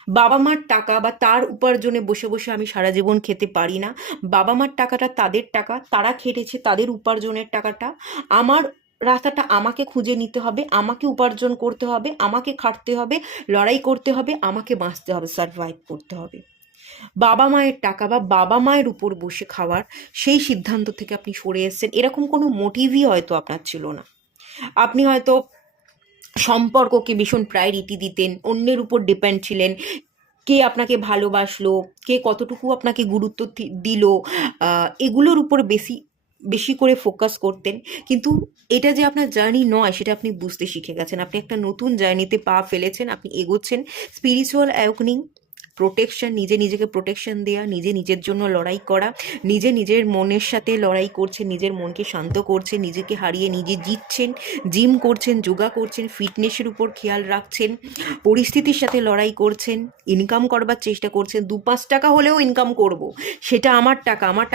বাবা মার টাকা বা তার উপার্জনে বসে বসে আমি সারা জীবন খেতে পারি না। বাবা মার টাকাটা তাদের টাকা, তারা খেটেছে, তাদের উপার্জনের টাকাটা। আমার রাস্তাটা আমাকে খুঁজে নিতে হবে, আমাকে উপার্জন করতে হবে, আমাকে খাটতে হবে, লড়াই করতে হবে, আমাকে বাঁচতে হবে, সারভাইভ করতে হবে। বাবা মায়ের টাকা বা বাবা মায়ের উপর বসে খাওয়ার সেই সিদ্ধান্ত থেকে আপনি সরে এসেছেন। এরকম কোনো মোটিভই হয়তো আপনার ছিল না। আপনি হয়তো সম্পর্ককে ভীষণ প্রায়োরিটি দিতেন, অন্যের উপর ডিপেন্ড ছিলেন, কে আপনাকে ভালোবাসলো, কে কতটুকু আপনাকে গুরুত্ব দিল, এগুলোর উপর বেশি বেশি করে ফোকাস করতেন। কিন্তু এটা যে আপনার জার্নি নয় সেটা আপনি বুঝতে শিখে গেছেন। আপনি একটা নতুন জার্নিতে পা ফেলেছেন, আপনি এগোচ্ছেন। স্পিরিচুয়াল অ্যাওয়েকনিং, প্রোটেকশন, নিজেকে প্রোটেকশন দেওয়া, নিজের জন্য লড়াই করা, নিজের মনের সাথে লড়াই করছেন, নিজের মনকে শান্ত করছেন, নিজেকে হারিয়ে নিজে জিতছেন, জিম করছেন, যোগা করছেন, ফিটনেসের উপর খেয়াল রাখছেন, পরিস্থিতির সাথে লড়াই করছেন, ইনকাম করবার চেষ্টা করছেন। 2-5 টাকা হলেও ইনকাম করব, সেটা আমার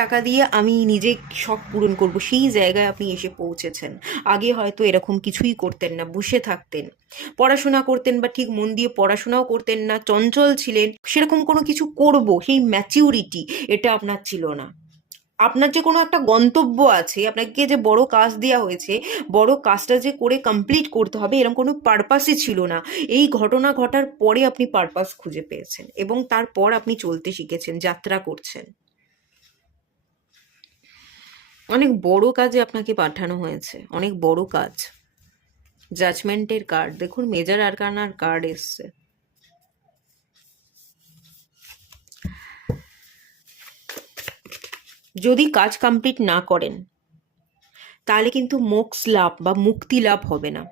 টাকা দিয়ে আমি নিজে শখ পূরণ করব, সেই জায়গায় আপনি এসে পৌঁছেছেন। আগে হয়তো এরকম কিছুই করতেন না, বসে থাকতেন, পড়াশোনা করতেন বা ঠিক মন দিয়ে পড়াশোনাও করতেন না, চঞ্চল ছিলেন। সেরকম কোনো কিছু করব সেই ম্যাচিউরিটি এটা আপনার ছিল না। আপনার যে কোনো একটা গন্তব্য আছে, আপনাকে যে বড় কাজ দেওয়া হয়েছে, বড় কাজটা যে করে কমপ্লিট করতে হবে, এরকম কোনো পারপাসই ছিল না। এই ঘটনা ঘটার পরে আপনি পারপাস খুঁজে পেয়েছেন এবং তারপর আপনি চলতে শিখেছেন, যাত্রা করছেন। অনেক বড় কাজে আপনাকে পাঠানো হয়েছে, অনেক বড় কাজ। জাজমেন্টের কার্ড দেখুন, মেজর আরকানার কার্ড এসছে। যদি কাজ কমপ্লিট না করেন তাহলে কিন্তু মোক্ষ লাভ বা মুক্তি লাভ হবে না।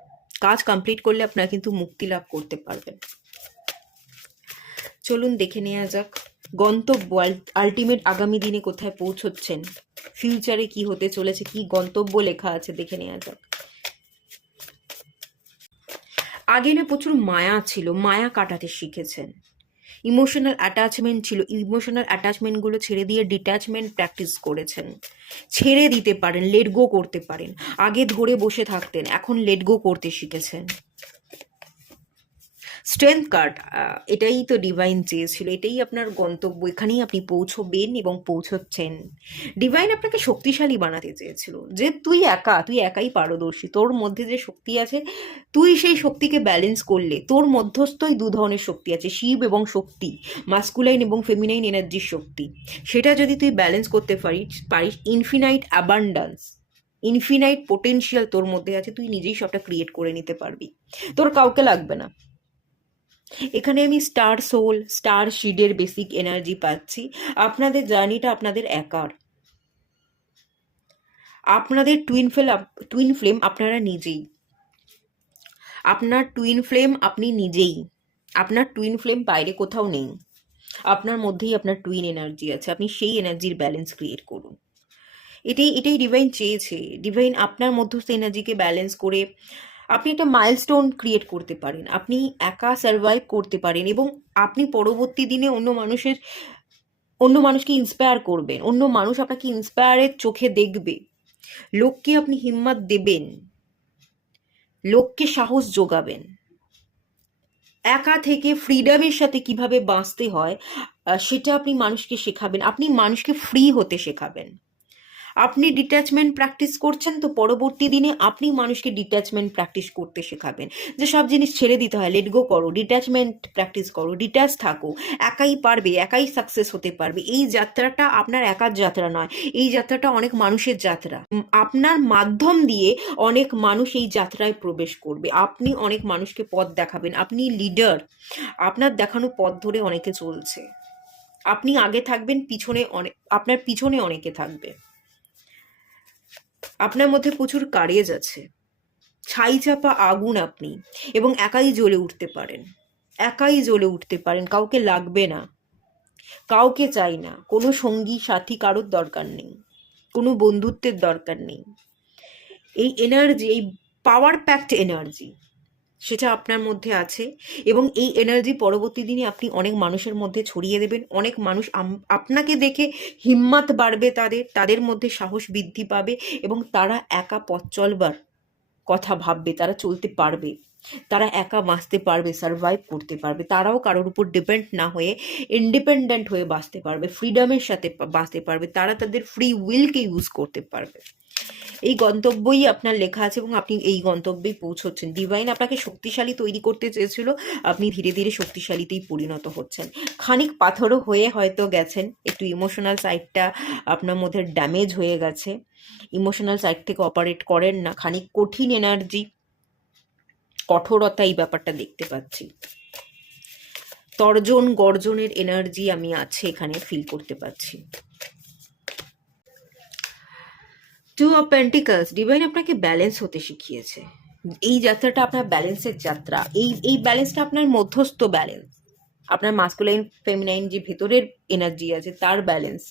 কাজ কমপ্লিট করলে আপনারা কিন্তু মুক্তি লাভ করতে পারবেন। চলুন দেখে নেওয়া যাক গন্তব্য, আলটিমেট আগামী দিনে কোথায় পৌঁছচ্ছেন, ফিউচারে কি হতে চলেছে, কি গন্তব্য লেখা আছে, দেখে নেওয়া যাক। আগে না প্রচুর মায়া ছিল, মায়া কাটাতে শিখেছেন। ইমোশনাল অ্যাটাচমেন্ট ছিল, ইমোশনাল অ্যাটাচমেন্টগুলো ছেড়ে দিয়ে ডিট্যাচমেন্ট প্র্যাকটিস করেছেন। ছেড়ে দিতে পারেন, লেট গো করতে পারেন। আগে ধরে বসে থাকতেন, এখন লেট গো করতে শিখেছেন। স্ট্রেংথ কার্ড, এটাই তো ডিভাইন চেয়েছিল, এটাই আপনার গন্তব্য, এখানেই আপনি পৌঁছবেন এবং পৌঁছচ্ছেন। ডিভাইন আপনাকে শক্তিশালী বানাতে চেয়েছিল, যে তুই একাই পারদর্শী, তোর মধ্যে যে শক্তি আছে তুই সেই শক্তিকে ব্যালেন্স করলে, তোর মধ্যস্থই 2 ধরনের শক্তি আছে, শিব এবং শক্তি, মাস্কুলাইন এবং ফেমিনাইন এনার্জির শক্তি। সেটা যদি তুই ব্যালেন্স করতে পারিস ইনফিনাইট অ্যাবান্ডান্স, ইনফিনাইট পোটেনশিয়াল তোর মধ্যে আছে, তুই নিজেই সবটা ক্রিয়েট করে নিতে পারবি, তোর কাউকে লাগবে না। এখানে আমি স্টার সোল, স্টার শিডের বেসিক এনার্জি পাচ্ছি। আপনাদের জার্নিটা আপনাদের একার, আপনাদের টুইন ফ্লেম আপনারা নিজেই, আপনার টুইন ফ্লেম আপনি নিজেই, আপনার টুইন ফ্লেম বাইরে কোথাও নেই, আপনার মধ্যেই আপনার টুইন এনার্জি আছে, আপনি সেই এনার্জির ব্যালেন্স ক্রিয়েট করুন। এটাই ডিভাইন চেয়েছে। ডিভাইন আপনার মধ্যস্থ এনার্জিকে ব্যালেন্স করে আপনি একটা মাইলস্টোন ক্রিয়েট করতে পারেন, আপনি একা সার্ভাইভ করতে পারেন এবং আপনি পরবর্তী দিনে অন্য মানুষকে ইন্সপায়ার করবেন, অন্য মানুষ আপনাকে ইন্সপায়ারের চোখে দেখবে, লোককে আপনি হিম্মত দেবেন, লোককে সাহস যোগাবেন। একা থেকে ফ্রিডমের সাথে কিভাবে বাঁচতে হয় সেটা আপনি মানুষকে শেখাবেন, আপনি মানুষকে ফ্রি হতে শেখাবেন। আপনি ডিট্যাচমেন্ট প্র্যাকটিস করছেন, তো পরবর্তী দিনে আপনি মানুষকে ডিট্যাচমেন্ট প্র্যাকটিস করতে শেখাবেন, যে সব জিনিস ছেড়ে দিতে হয়, লেট গো করো, ডিট্যাচমেন্ট প্র্যাকটিস করো, ডিট্যাচ থাকো, একাই পারবে, একাই সাকসেস হতে পারবে। এই যাত্রাটা আপনার একার যাত্রা নয়, এই যাত্রাটা অনেক মানুষের যাত্রা। আপনার মাধ্যম দিয়ে অনেক মানুষ এই যাত্রায় প্রবেশ করবে, আপনি অনেক মানুষকে পথ দেখাবেন, আপনি লিডার, আপনার দেখানো পথ ধরে অনেকে চলছে। আপনি আগে থাকবেন, আপনার পিছনে অনেকে থাকবে। আপনার মধ্যে প্রচুর কারেজ আছে, ছাই চাপা আগুন আপনি, এবং একাই জ্বলে উঠতে পারেন, একাই জ্বলে উঠতে পারেন, কাউকে লাগবে না, কাউকে চাই না, কোনো সঙ্গী সাথী কারোর দরকার নেই, কোনো বন্ধুত্বের দরকার নেই। এই এনার্জি, এই পাওয়ার প্যাকড এনার্জি, সেটা আপনার মধ্যে আছে, এবং এই এনার্জি পরবর্তী দিনে আপনি অনেক মানুষের মধ্যে ছড়িয়ে দেবেন। অনেক মানুষ আপনাকে দেখে হিম্মত বাড়বে, তাদের মধ্যে সাহস বৃদ্ধি পাবে, এবং তারা একা পথ চলবার কথা ভাববে, তারা চলতে পারবে, তারা একা বাঁচতে পারবে, সার্ভাইভ করতে পারবে, তারাও কারোর উপর ডিপেন্ড না হয়ে ইন্ডিপেন্ডেন্ট হয়ে বাঁচতে পারবে, ফ্রিডমের সাথে বাঁচতে পারবে, তারা তাদের ফ্রি উইলকে ইউজ করতে পারবে। এই গন্তব্যই আপনার লেখা আছে, এবং আপনি এই গন্তব্যেই পৌঁছচ্ছেন। ডিভাইন আপনাকে শক্তিশালী তৈরি করতে চেয়েছিল, আপনি ধীরে ধীরে শক্তিশালীতেই পরিণত হচ্ছেন। খানিক পাথরও হয়ে হয়তো গেছেন, একটু ইমোশনাল সাইডটা আপনার মধ্যে ড্যামেজ হয়ে গেছে, ইমোশনাল সাইড থেকে অপারেট করেন না, খানিক কঠিন এনার্জি, কঠোরতা, এই ব্যাপারটা দেখতে পাচ্ছি। তর্জন গর্জনের এনার্জি আমি আছে এখানে ফিল করতে পাচ্ছি। টু অফ পেন্টিকলস, ডিভাইন আপনাকে ব্যালেন্স হতে শিখিয়েছে। এই যাত্রাটা আপনার ব্যালেন্সের যাত্রা। এই ব্যালেন্সটা আপনার মধ্যস্থ ব্যালেন্স, আপনার মাস্কুলাইন ফেমিনাইন যে ভেতরের এনার্জি আছে তার ব্যালেন্স,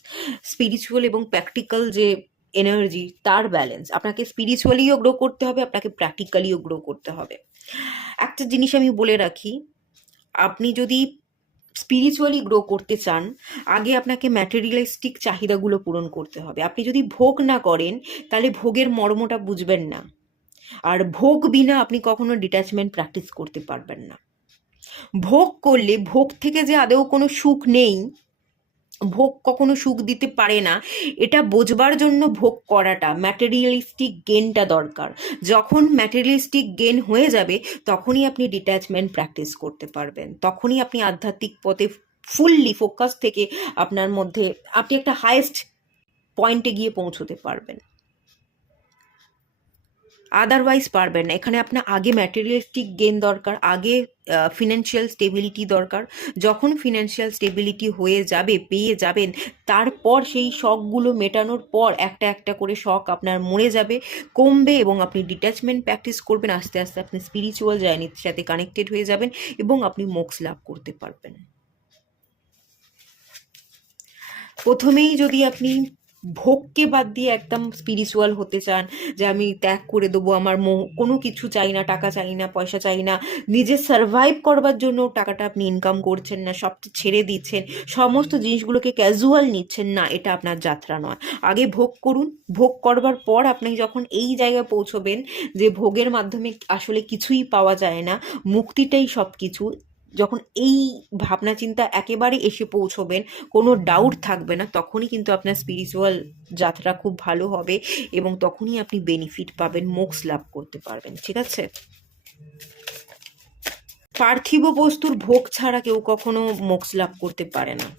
স্পিরিচুয়াল এবং প্র্যাকটিক্যাল যে এনার্জি তার ব্যালেন্স। আপনাকে স্পিরিচুয়ালিও গ্রো করতে হবে, আপনাকে প্র্যাকটিক্যালিও গ্রো করতে হবে। একটা জিনিস আমি বলে রাখি, আপনি যদি স্পিরিচুয়ালি গ্রো করতে চান, আগে আপনাকে ম্যাটেরিয়ালিস্টিক চাহিদাগুলো পূরণ করতে হবে। আপনি যদি ভোগ না করেন, তাহলে ভোগের মর্মটা বুঝবেন না, আর ভোগ বিনা আপনি কখনো ডিট্যাচমেন্ট প্র্যাকটিস করতে পারবেন না। ভোগ করলে, ভোগ থেকে যে আদৌ কোনো সুখ নেই, ভোগ কখনো সুখ দিতে পারে না, এটা বোঝবার জন্য ভোগ করাটা, ম্যাটেরিয়ালিস্টিক গেনটা দরকার। যখন ম্যাটেরিয়ালিস্টিক গেন হয়ে যাবে, তখনই আপনি ডিট্যাচমেন্ট প্র্যাকটিস করতে পারবেন, তখনই আপনি আধ্যাত্মিক পথে ফুললি ফোকাস থেকে আপনার মধ্যে আপনি একটা হাইয়েস্ট পয়েন্টে গিয়ে পৌঁছতে পারবেন। আদারওয়াইজ পারবেন না। এখানে আপনার আগে ম্যাটেরিয়ালিস্টিক গেন দরকার, আগে ফিনান্সিয়াল স্টেবিলিটি দরকার। যখন ফিনান্সিয়াল স্টেবিলিটি হয়ে যাবে, পেয়ে যাবেন, তারপর সেই শখগুলো মেটানোর পর একটা একটা করে শখ আপনার মরে যাবে, কমবে, এবং আপনি ডিট্যাচমেন্ট প্র্যাকটিস করবেন। আস্তে আস্তে আপনি স্পিরিচুয়াল জার্নির সাথে কানেক্টেড হয়ে যাবেন, এবং আপনি মোক্ষ লাভ করতে পারবেন। প্রথমেই যদি আপনি ভোগকে বাদ দিয়ে একদম স্পিরিচুয়াল হতে চান, যে আমি ত্যাগ করে দেবো, আমার কোনো কিছু চাই না, টাকা চাই না, পয়সা চাই না, নিজে সার্ভাইভ করবার জন্য টাকাটা আপনি ইনকাম করছেন না, সবটা ছেড়ে দিচ্ছেন, সমস্ত জিনিসগুলোকে ক্যাজুয়াল নিচ্ছেন না, এটা আপনার যাত্রা নয়। আগে ভোগ করুন, ভোগ করবার পর আপনি যখন এই জায়গায় পৌঁছবেন যে ভোগের মাধ্যমে আসলে কিছুই পাওয়া যায় না, মুক্তিটাই সব কিছু, যখন এই ভাবনা চিন্তা একেবারে এসে পৌঁছবেন, কোনো ডাউট থাকবে না, তখনই কিন্তু আপনার স্পিরিচুয়াল যাত্রা খুব ভালো হবে, এবং তখনই আপনি বেনিফিট পাবেন, মোক্ষ লাভ করতে পারবেন। ঠিক আছে? পার্থিব বস্তুর ভোগ ছাড়া কেউ কখনো মোক্ষ লাভ করতে পারে না।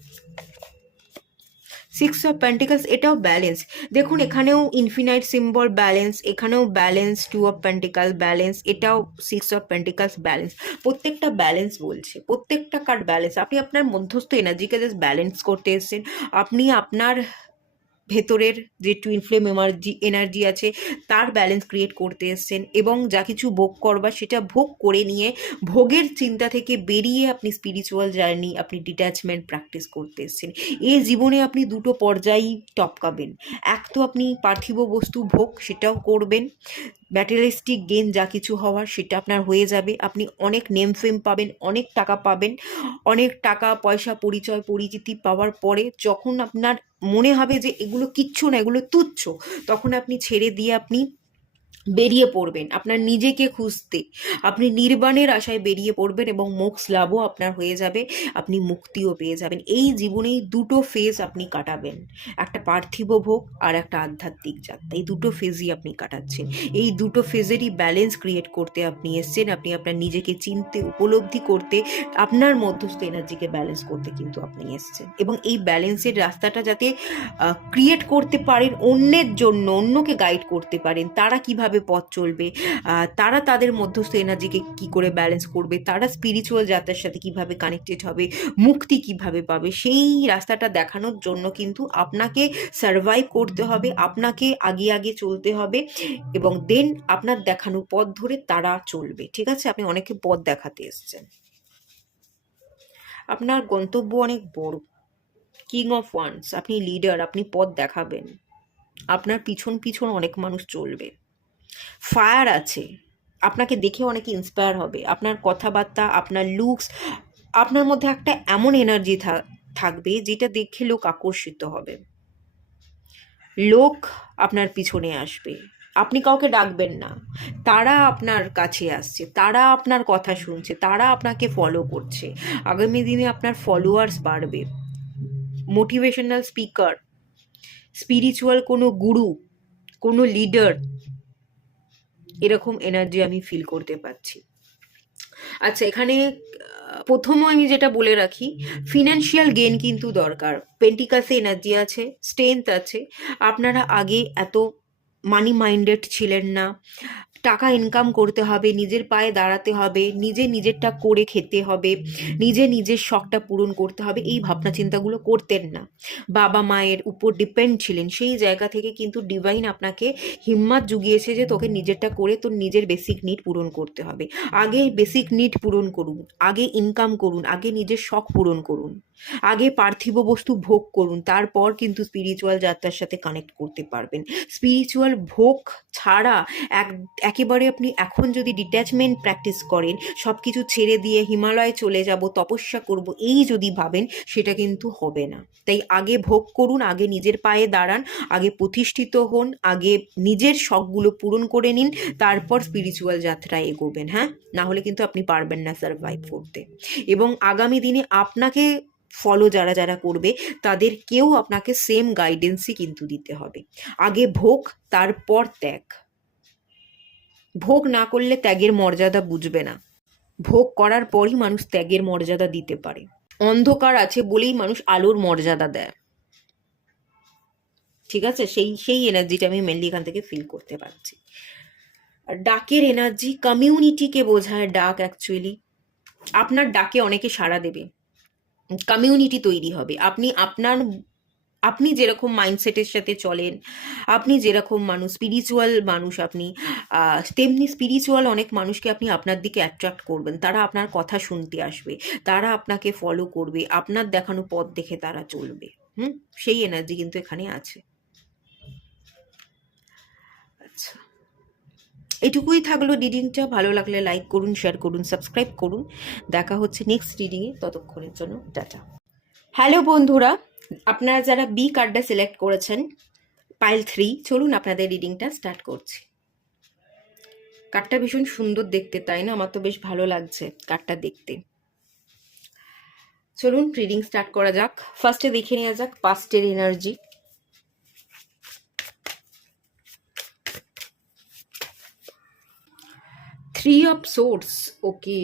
সিক্স অফ পেন্টিকলস, এটাও ব্যালেন্স। দেখুন এখানেও ইনফিনাইট সিম্বল ব্যালেন্স, এখানেও balance, two of pentacle balance, এটাও সিক্স অফ পেন্টিকলস ব্যালেন্স। প্রত্যেকটা ব্যালেন্স বলছে, প্রত্যেকটা কার্ড ব্যালেন্স। আপনি আপনার মধ্যস্থ এনার্জিকে জাস্ট ব্যালেন্স করতে এসেছেন। আপনি আপনার ভেতরের যে টুইন ফ্লেম এনার্জি আছে তার ব্যালেন্স ক্রিয়েট করতে এসছেন, এবং যা কিছু ভোগ করবার সেটা ভোগ করে নিয়ে ভোগের চিন্তা থেকে বেরিয়ে আপনি স্পিরিচুয়াল জার্নি, আপনি ডিট্যাচমেন্ট প্র্যাকটিস করতে এসছেন। এই জীবনে আপনি দুটো পর্যায়ই টপকাবেন। এক তো আপনি পার্থিব বস্তু ভোগ, সেটাও করবেন, ম্যাটেরিয়ালিস্টিক গেন যা কিছু হওয়ার সেটা আপনার হয়ে যাবে, আপনি অনেক নেম ফেম পাবেন, অনেক টাকা পাবেন, অনেক টাকা পয়সা পরিচয় পরিচিতি পাওয়ার পরে যখন আপনার মনে হবে যে এগুলো কিচ্ছু না, এগুলো তুচ্ছ, তখন আপনি ছেড়ে দিয়ে আপনি বেরিয়ে পড়বেন আপনার নিজেকে খুঁজতে, আপনি নির্বাণের আশায় বেরিয়ে পড়বেন, এবং মোক্ষ লাভও আপনার হয়ে যাবে, আপনি মুক্তিও পেয়ে যাবেন। এই জীবনেই দুটো ফেজ আপনি কাটাবেন, একটা পার্থিব ভোগ আর একটা আধ্যাত্মিক যাত্রা। এই দুটো ফেজই আপনি কাটাচ্ছেন, এই দুটো ফেজেরই ব্যালেন্স ক্রিয়েট করতে আপনি এসছেন। আপনি আপনার নিজেকে চিনতে, উপলব্ধি করতে, আপনার মধ্যস্থ এনার্জিকে ব্যালেন্স করতে কিন্তু আপনি এসছেন, এবং এই ব্যালেন্সের রাস্তাটা যাতে ক্রিয়েট করতে পারেন অন্যের জন্য, অন্যকে গাইড করতে পারেন, তারা কি কিভাবে পথ চলবে, তারা তাদের মধ্যস্থ এনার্জিকে কি করে ব্যালেন্স করবে, তারা স্পিরিচুয়াল যাত্রার সাথে কিভাবে কানেক্টেড হবে, মুক্তি কিভাবে পাবে, সেই রাস্তাটা দেখানোর জন্য কিন্তু আপনাকে সার্ভাইভ করতে হবে, আপনাকে আগে আগে চলতে হবে, এবং দেন আপনার দেখানো পথ ধরে তারা চলবে। ঠিক আছে, আপনি অনেকে পথ দেখাতে এসছেন, আপনার গন্তব্য অনেক বড়, কিং অফ ওয়ান্স, আপনি লিডার, আপনি পথ দেখাবেন, আপনার পিছন পিছন অনেক মানুষ চলবে, ফায়ার আছে, আপনাকে দেখে অনেকে ইন্সপায়ার হবে, আপনার কথাবার্তা, আপনার লুকস, আপনার মধ্যে একটা এমন এনার্জি থাকবে যেটা দেখে লোক আকর্ষিত হবে, লোক আপনার পিছনে আসবে, আপনি কাউকে ডাকবেন না, তারা আপনার কাছে আসছে, তারা আপনার কথা শুনছে, তারা আপনাকে ফলো করছে, আগামী দিনে আপনার ফলোয়ার্স বাড়বে, মোটিভেশনাল স্পিকার, স্পিরিচুয়াল কোনো গুরু, কোনো লিডার, এরকম এনার্জি আমি ফিল করতে পারছি। আচ্ছা, এখানে প্রথমে আমি যেটা বলে রাখি, ফিনান্সিয়াল গেন কিন্তু দরকার, পেন্টিকাসে এনার্জি আছে, স্ট্রেংথ আছে, আপনারা আগে এত মানি মাইন্ডেড ছিলেন না, টাকা ইনকাম করতে হবে, নিজের পায়ে দাঁড়াতে হবে, নিজেরটা করে খেতে হবে, নিজের শখটা পূরণ করতে হবে, এই ভাবনা চিন্তাগুলো করতেন না, বাবা মায়ের উপর ডিপেন্ড ছিলেন, সেই জায়গা থেকে কিন্তু ডিভাইন আপনাকে হিম্মত জুগিয়েছে যে তোকে নিজেরটা করে তোর নিজের বেসিক নিড পূরণ করতে হবে, আগে বেসিক নিড পূরণ করুন, আগে ইনকাম করুন, আগে নিজের শখ পূরণ করুন, আগে পার্থিব বস্তু ভোগ করুন, তারপর কিন্তু স্পিরিচুয়াল যাত্রার সাথে কানেক্ট করতে পারবেন। স্পিরিচুয়াল ভোগ ছাড়া একেবারে আপনি এখন যদি ডিট্যাচমেন্ট প্র্যাকটিস করেন, সব কিছু ছেড়ে দিয়ে হিমালয়ে চলে যাব, তপস্যা করব, এই যদি ভাবেন, সেটা কিন্তু হবে না। তাই আগে ভোগ করুন, আগে নিজের পায়ে দাঁড়ান, আগে প্রতিষ্ঠিত হন, আগে নিজের শখগুলো পূরণ করে নিন, তারপর স্পিরিচুয়াল যাত্রায় এগোবেন। হ্যাঁ, না হলে কিন্তু আপনি পারবেন না সার্ভাইভ করতে। এবং আগামী দিনে আপনাকে ফলো যারা যারা করবে, তাদেরকেও আপনাকে সেম গাইডেন্সই কিন্তু দিতে হবে। আগে ভোগ, তারপর ত্যাগ। ভোগ না করলে ত্যাগের মর্যাদা বুঝবে না, ভোগ করার পরই মানুষ ত্যাগের মর্যাদা দিতে পারে। অন্ধকার আছে বলেই মানুষ আলোর মর্যাদা দেয়। ঠিক আছে, সেই এনার্জিটা আমি মেনলি এখান থেকে ফিল করতে পারছি। আর ডাকের এনার্জি কমিউনিটিকে বোঝায় ডাক, অ্যাকচুয়ালি আপনার ডাকে অনেকে সাড়া দেবে, কমিউনিটি তৈরি হবে, আপনি যেরকম মাইন্ডসেটের সাথে চলেন, আপনি যেরকম মানুষ, স্পিরিচুয়াল মানুষ আপনি, তেমনি স্পিরিচুয়াল অনেক মানুষকে আপনি আপনার দিকে অ্যাট্রাক্ট করবেন, তারা আপনার কথা শুনতে আসবে, তারা আপনাকে ফলো করবে, আপনার দেখানো পথ দেখে তারা চলবে। সেই এনার্জি কিন্তু এখানে আছে। আচ্ছা, এটুকুই থাকলো রিডিংটা। ভালো লাগলে লাইক করুন, শেয়ার করুন, সাবস্ক্রাইব করুন। দেখা হচ্ছে নেক্সট রিডিংয়ে, ততক্ষণের জন্য টাটা। হ্যালো বন্ধুরা, আপনারা যারা বি কার্ডটা সিলেক্ট করেছেন, পাইল 3, চলুন আপনাদের রিডিংটা স্টার্ট করছি। কার্ডটা ভীষণ সুন্দর দেখতে, তাই না? আমার তো বেশ ভালো লাগছে কার্ডটা দেখতে। চলুন রিডিং স্টার্ট করা যাক। ফার্স্টে দেখে নেওয়া যাক পাস্টের energy. Three of swords, okay.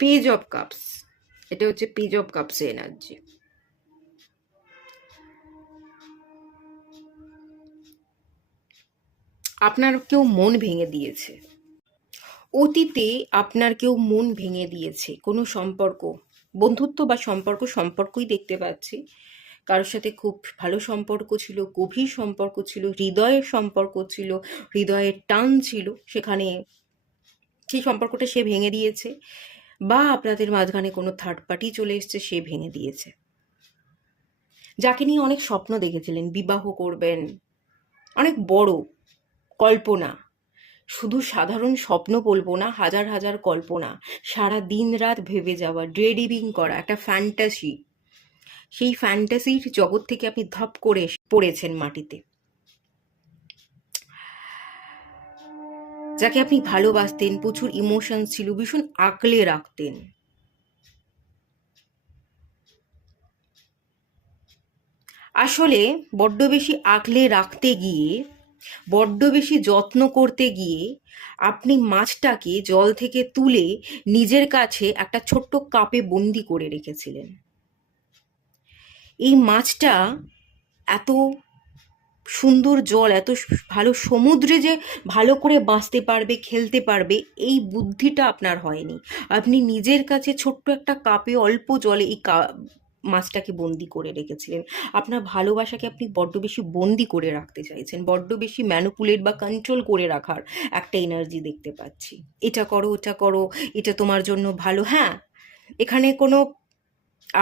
Page of cups, এটা হচ্ছে পেজ অফ কাপস এনার্জি। আপনার কেউ মন ভেঙে দিয়েছে, অতীতে আপনার কেউ মন ভেঙে দিয়েছে, কোনো সম্পর্ক, বন্ধুত্ব বা সম্পর্কই দেখতে পাচ্ছি। কারোর সাথে খুব ভালো সম্পর্ক ছিল, গভীর সম্পর্ক ছিল, হৃদয়ের সম্পর্ক ছিল, হৃদয়ের টান ছিল, সেখানে সেই সম্পর্কটা সে ভেঙে দিয়েছে, বা আপনাদের মাঝখানে কোনো থার্ড পার্টি চলে এসছে, সে ভেঙে দিয়েছে। যাকে নিয়ে অনেক স্বপ্ন দেখেছিলেন, বিবাহ করবেন, অনেক বড় কল্পনা, শুধু সাধারণ স্বপ্ন বলবো না, হাজার হাজার কল্পনা, সারা দিন রাত ভেবে যাওয়া, ড্রেডিবিং করা, একটা ফ্যান্টাসি, সেই ফ্যান্টাসির জগৎ থেকে আপনি ধপ করে পড়েছেন মাটিতে। যাকে আপনি ভালোবাসতেন, প্রচুর ইমোশন ছিল, ভীষণ আঁকলে রাখতেন, আসলে বড্ড বেশি আঁকলে রাখতে গিয়ে, বড্ড বেশি যত্ন করতে গিয়ে আপনি মাছটাকে জল থেকে তুলে নিজের কাছে একটা ছোট্ট কাপে বন্দি করে রেখেছিলেন। এই মাছটা এত সুন্দর জল, এত ভালো সমুদ্রে যে ভালো করে বাঁচতে পারবে, খেলতে পারবে, এই বুদ্ধিটা আপনার হয়নি। আপনি নিজের কাছে ছোট্ট একটা কাপে অল্প জলে এই মাছটাকে বন্দি করে রেখেছিলেন। আপনার ভালোবাসাকে আপনি বড্ড বেশি বন্দি করে রাখতে চাইছেন, বড্ড বেশি ম্যানুপুলেট বা কন্ট্রোল করে রাখার একটা এনার্জি দেখতে পাচ্ছি। এটা করো, ওটা করো, এটা তোমার জন্য ভালো। হ্যাঁ, এখানে কোনো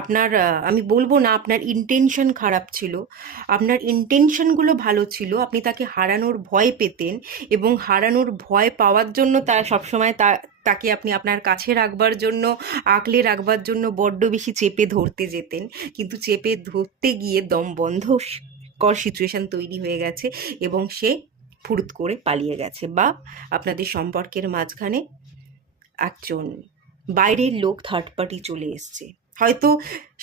আপনার আমি বলবো না আপনার ইন্টেনশন খারাপ ছিল, আপনার ইন্টেনশনগুলো ভালো ছিল। আপনি তাকে হারানোর ভয় পেতেন এবং হারানোর ভয় পাওয়ার জন্য তার সবসময় তাকে আপনি আপনার কাছে রাখবার জন্য, আঁকলে রাখবার জন্য বড্ড বেশি চেপে ধরতে যেতেন। কিন্তু চেপে ধরতে গিয়ে দম বন্ধ কর সিচুয়েশন তৈরি হয়ে গেছে এবং সে ফুরুত করে পালিয়ে গেছে, বা আপনাদের সম্পর্কের মাঝখানে একজন বাইরের লোক, থার্ড পার্টি চলে এসছে। হয়তো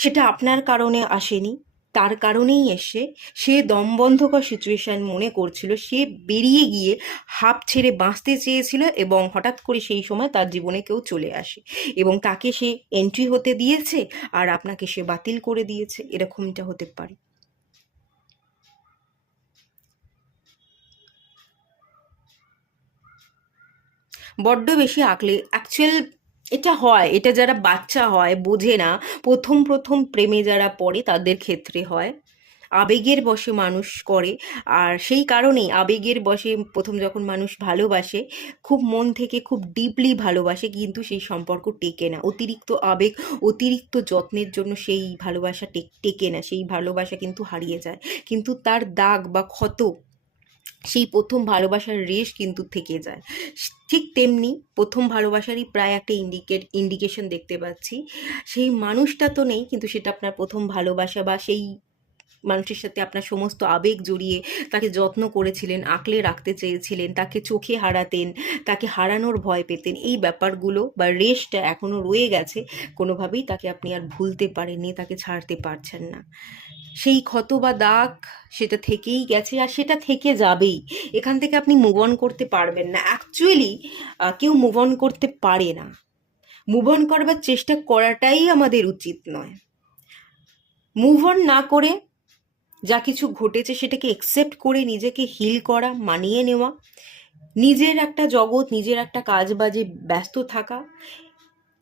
সেটা আপনার কারণে আসেনি, তার কারণেই এসে সে দমবন্ধকর সিচুয়েশন মনে করছিল, সে বেরিয়ে গিয়ে হাঁপ ছেড়ে বাঁচতে চেয়েছিল এবং হঠাৎ করে সেই সময় তার জীবনে কেউ চলে আসে এবং তাকে সে এন্ট্রি হতে দিয়েছে আর আপনাকে সে বাতিল করে দিয়েছে। এরকমটা হতে পারে। বড্ড বেশি আঁকলে অ্যাকচুয়াল এটা হয়, এটা যারা বাচ্চা হয় বোঝে না, প্রথম প্রথম প্রেমে যারা পড়ে তাদের ক্ষেত্রে হয়, আবেগের বশে মানুষ করে। আর সেই কারণেই আবেগের বশে প্রথম যখন মানুষ ভালোবাসে, খুব মন থেকে খুব ডিপলি ভালোবাসে, কিন্তু সেই সম্পর্ক টেকে না। অতিরিক্ত আবেগ, অতিরিক্ত যত্নের জন্য সেই ভালোবাসা টেকে না, সেই ভালোবাসা কিন্তু হারিয়ে যায়। কিন্তু তার দাগ বা ক্ষত সেই প্রথম ভালোবাসার রেশ কিন্তু থেকে যায়। ঠিক তেমনি প্রথম ভালোবাসারই প্রায় একটা ইন্ডিকেশন দেখতে পাচ্ছি। সেই মানুষটা তো নেই, কিন্তু সেটা আপনার প্রথম ভালোবাসা, বা সেই মানুষের সাথে আপনার সমস্ত আবেগ জড়িয়ে তাকে যত্ন করেছিলেন, আঁকলে রাখতে চেয়েছিলেন, তাকে চোখে হারাতেন, তাকে হারানোর ভয় পেতেন, এই ব্যাপারগুলো বা রেশটা এখনও রয়ে গেছে। কোনোভাবেই তাকে আপনি আর ভুলতে পারেননি, তাকে ছাড়তে পারছেন না। সেই ক্ষত বা দাগ সেটা থেকেই গেছে আর সেটা থেকে যাবেই। এখান থেকে আপনি মুভ অন করতে পারবেন না। অ্যাকচুয়ালি কেউ মুভ অন করতে পারে না, মুভ অন করবার চেষ্টা করাটাই আমাদের উচিত নয়। মুভ অন না করে যা কিছু ঘটেছে সেটাকে একসেপ্ট করে নিজেকে হিল করা, মানিয়ে নেওয়া, নিজের একটা জগৎ, নিজের একটা কাজ বাজে ব্যস্ত থাকা,